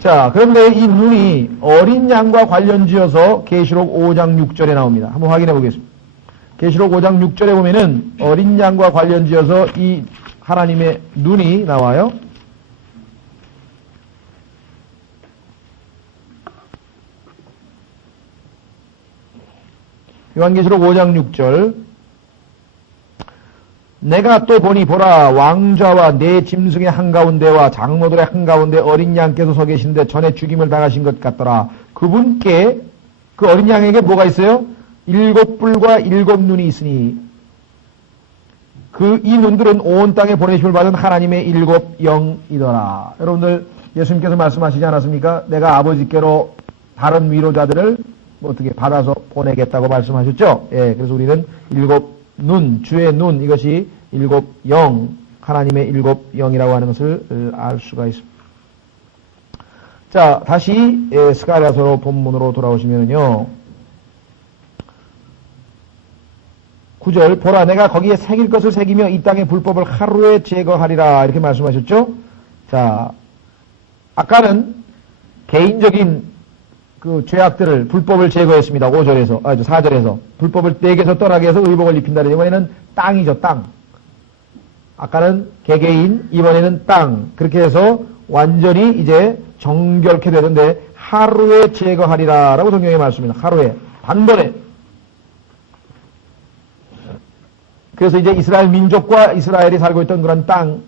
자, 그런데 이 눈이 어린 양과 관련지어서 계시록 5장 6절에 나옵니다. 한번 확인해 보겠습니다. 계시록 5장 6절에 보면은 어린 양과 관련지어서 이 하나님의 눈이 나와요. 요한계시록 5장 6절. 내가 또 보니 보라 왕좌와 네 짐승의 한가운데와 장로들의 한가운데 어린 양께서 서 계신데 전에 죽임을 당하신 것 같더라. 그분께 그 어린 양에게 뭐가 있어요? 일곱 뿔과 일곱 눈이 있으니 이 눈들은 온 땅에 보내심을 받은 하나님의 일곱 영이더라. 여러분들 예수님께서 말씀하시지 않았습니까? 내가 아버지께로 다른 위로자들을 어떻게 받아서 보내겠다고 말씀하셨죠? 예, 그래서 우리는 일곱 눈, 주의 눈, 이것이 일곱 영, 하나님의 일곱 영이라고 하는 것을 알 수가 있습니다. 자, 다시 스가랴서 본문으로 돌아오시면요. 9절, 보라 내가 거기에 새길 것을 새기며 이 땅의 불법을 하루에 제거하리라 이렇게 말씀하셨죠? 자, 아까는 개인적인 그 죄악들을 불법을 제거했습니다. 4절에서 불법을 떼게서 떠나게 해서 의복을 입힌다. 이번에는 땅이죠. 땅. 아까는 개개인, 이번에는 땅. 그렇게 해서 완전히 이제 정결케 되는데 하루에 제거하리라 라고 성경에 말씀합니다. 하루에 단번에. 그래서 이제 이스라엘 민족과 이스라엘이 살고 있던 그런 땅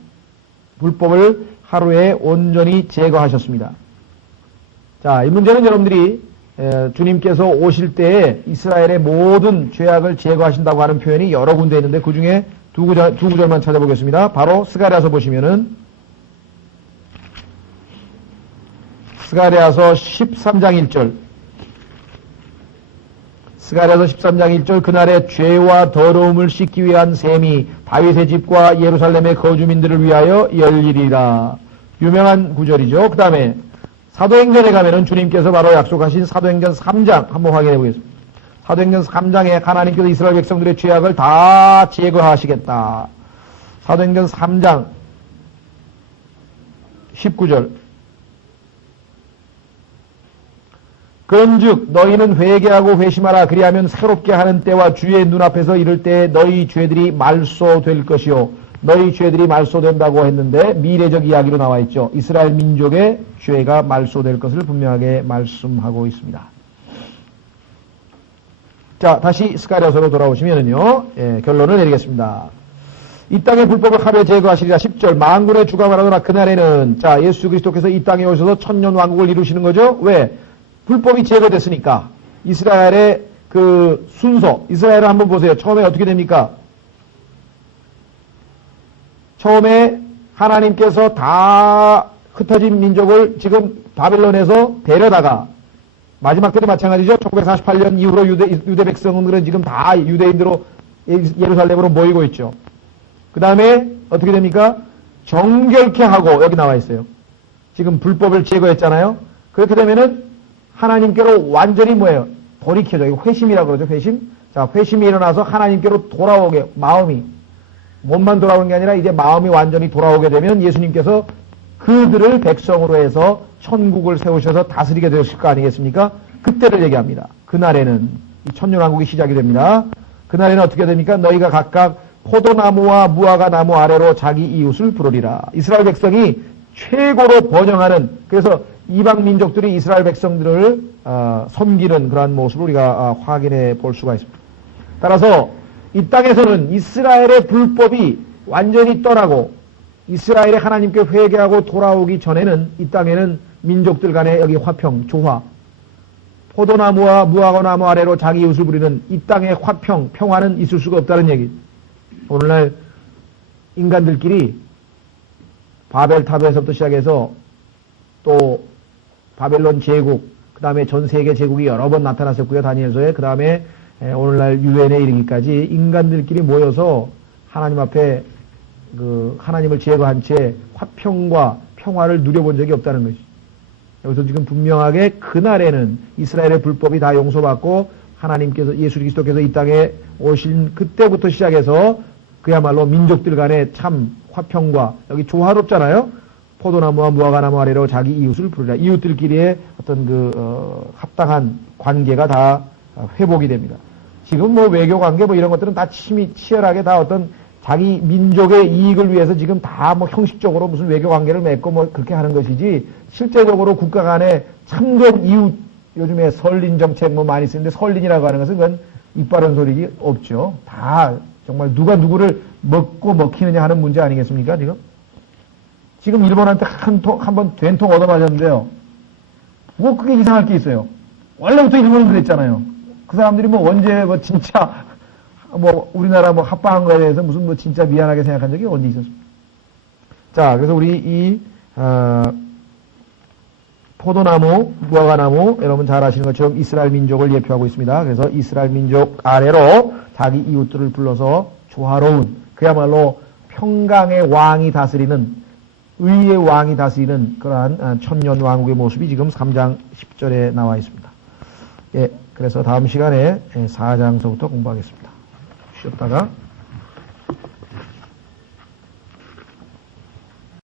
불법을 하루에 온전히 제거하셨습니다. 자, 이 문제는 여러분들이 주님께서 오실 때에 이스라엘의 모든 죄악을 제거하신다고 하는 표현이 여러 군데 있는데 그 중에 두 구절만 찾아보겠습니다. 바로 스가랴서 보시면은 스가랴서 13장 1절 스가랴서 13장 1절 그날의 죄와 더러움을 씻기 위한 셈이 다윗의 집과 예루살렘의 거주민들을 위하여 열리리라. 유명한 구절이죠. 그 다음에 사도행전에 가면은 주님께서 바로 약속하신 사도행전 3장 한번 확인해 보겠습니다. 사도행전 3장에 하나님께서 이스라엘 백성들의 죄악을 다 제거하시겠다. 사도행전 3장 19절 그런즉 너희는 회개하고 회심하라. 그리하면 새롭게 하는 때와 주의 눈앞에서 이를 때 너희 죄들이 말소될 것이요. 너희 죄들이 말소된다고 했는데 미래적 이야기로 나와 있죠. 이스라엘 민족의 죄가 말소될 것을 분명하게 말씀하고 있습니다. 자, 다시 스가랴서로 돌아오시면은요, 예, 결론을 내리겠습니다. 이 땅의 불법을 하루에 제거하시리라. 10절. 만군의 주가 말하노라. 그날에는, 자, 예수 그리스도께서 이 땅에 오셔서 천년 왕국을 이루시는 거죠. 왜? 불법이 제거됐으니까. 이스라엘의 그 순서, 이스라엘을 한번 보세요. 처음에 어떻게 됩니까? 처음에 하나님께서 다 흩어진 민족을 지금 바벨론에서 데려다가, 마지막 때도 마찬가지죠. 1948년 이후로 유대 백성들은 지금 다 유대인으로 예루살렘으로 모이고 있죠. 그 다음에 어떻게 됩니까? 정결케 하고, 여기 나와 있어요. 지금 불법을 제거했잖아요. 그렇게 되면은 하나님께로 완전히 뭐예요? 돌이켜져. 이거 회심이라고 그러죠. 회심. 자, 회심이 일어나서 하나님께로 돌아오게, 마음이, 몸만 돌아오는 게 아니라 이제 마음이 완전히 돌아오게 되면 예수님께서 그들을 백성으로 해서 천국을 세우셔서 다스리게 되실 거 아니겠습니까? 그때를 얘기합니다. 그날에는 이 천년왕국이 시작이 됩니다. 그날에는 어떻게 됩니까? 너희가 각각 포도나무와 무화과 나무 아래로 자기 이웃을 부르리라. 이스라엘 백성이 최고로 번영하는, 그래서 이방 민족들이 이스라엘 백성들을 섬기는 그러한 모습을 우리가 확인해 볼 수가 있습니다. 따라서 이 땅에서는 이스라엘의 불법이 완전히 떠나고 이스라엘의 하나님께 회개하고 돌아오기 전에는 이 땅에는 민족들 간의 여기 화평, 조화, 포도나무와 무화과나무 아래로 자기 이웃을 부리는 이 땅의 화평, 평화는 있을 수가 없다는 얘기. 오늘날 인간들끼리 바벨탑에서부터 시작해서 또 바벨론 제국, 그 다음에 전 세계 제국이 여러 번 나타났었고요. 다니엘서에. 그 다음에 오늘날 유엔에 이르기까지 인간들끼리 모여서 하나님 앞에 그 하나님을 제거한 채 화평과 평화를 누려본 적이 없다는 것이. 여기서 지금 분명하게 그날에는 이스라엘의 불법이 다 용서받고 하나님께서, 예수 그리스도께서 이 땅에 오신 그때부터 시작해서 그야말로 민족들 간의 참 화평과, 여기 조화롭잖아요. 포도나무와 무화과나무 아래로 자기 이웃을 부르라. 이웃들끼리의 어떤 합당한 관계가 다 회복이 됩니다. 지금 뭐 외교 관계 뭐 이런 것들은 다 치열하게 다 어떤 자기 민족의 이익을 위해서 지금 다 뭐 형식적으로 무슨 외교 관계를 맺고 뭐 그렇게 하는 것이지, 실제적으로 국가 간의 참된 이웃, 요즘에 설린 정책 뭐 많이 쓰는데 설린이라고 하는 것은 그건 이빠른 소리 없죠. 다 정말 누가 누구를 먹고 먹히느냐 하는 문제 아니겠습니까, 지금? 지금 일본한테 한번 된통 얻어맞았는데요. 뭐 그게 이상할 게 있어요. 원래부터 일본은 그랬잖아요. 그 사람들이 뭐 언제 뭐 진짜 뭐 우리나라 뭐 합방한 거에 대해서 무슨 뭐 진짜 미안하게 생각한 적이 어디 있었습니까? 자, 그래서 우리 이 포도나무, 무화과나무, 여러분 잘 아시는 것처럼 이스라엘 민족을 예표하고 있습니다. 그래서 이스라엘 민족 아래로 자기 이웃들을 불러서 조화로운, 그야말로 평강의 왕이 다스리는, 의의 왕이 다스리는 그러한 천년 왕국의 모습이 지금 3장 10절에 나와 있습니다. 예, 그래서 다음 시간에 4장서부터 공부하겠습니다. 쉬었다가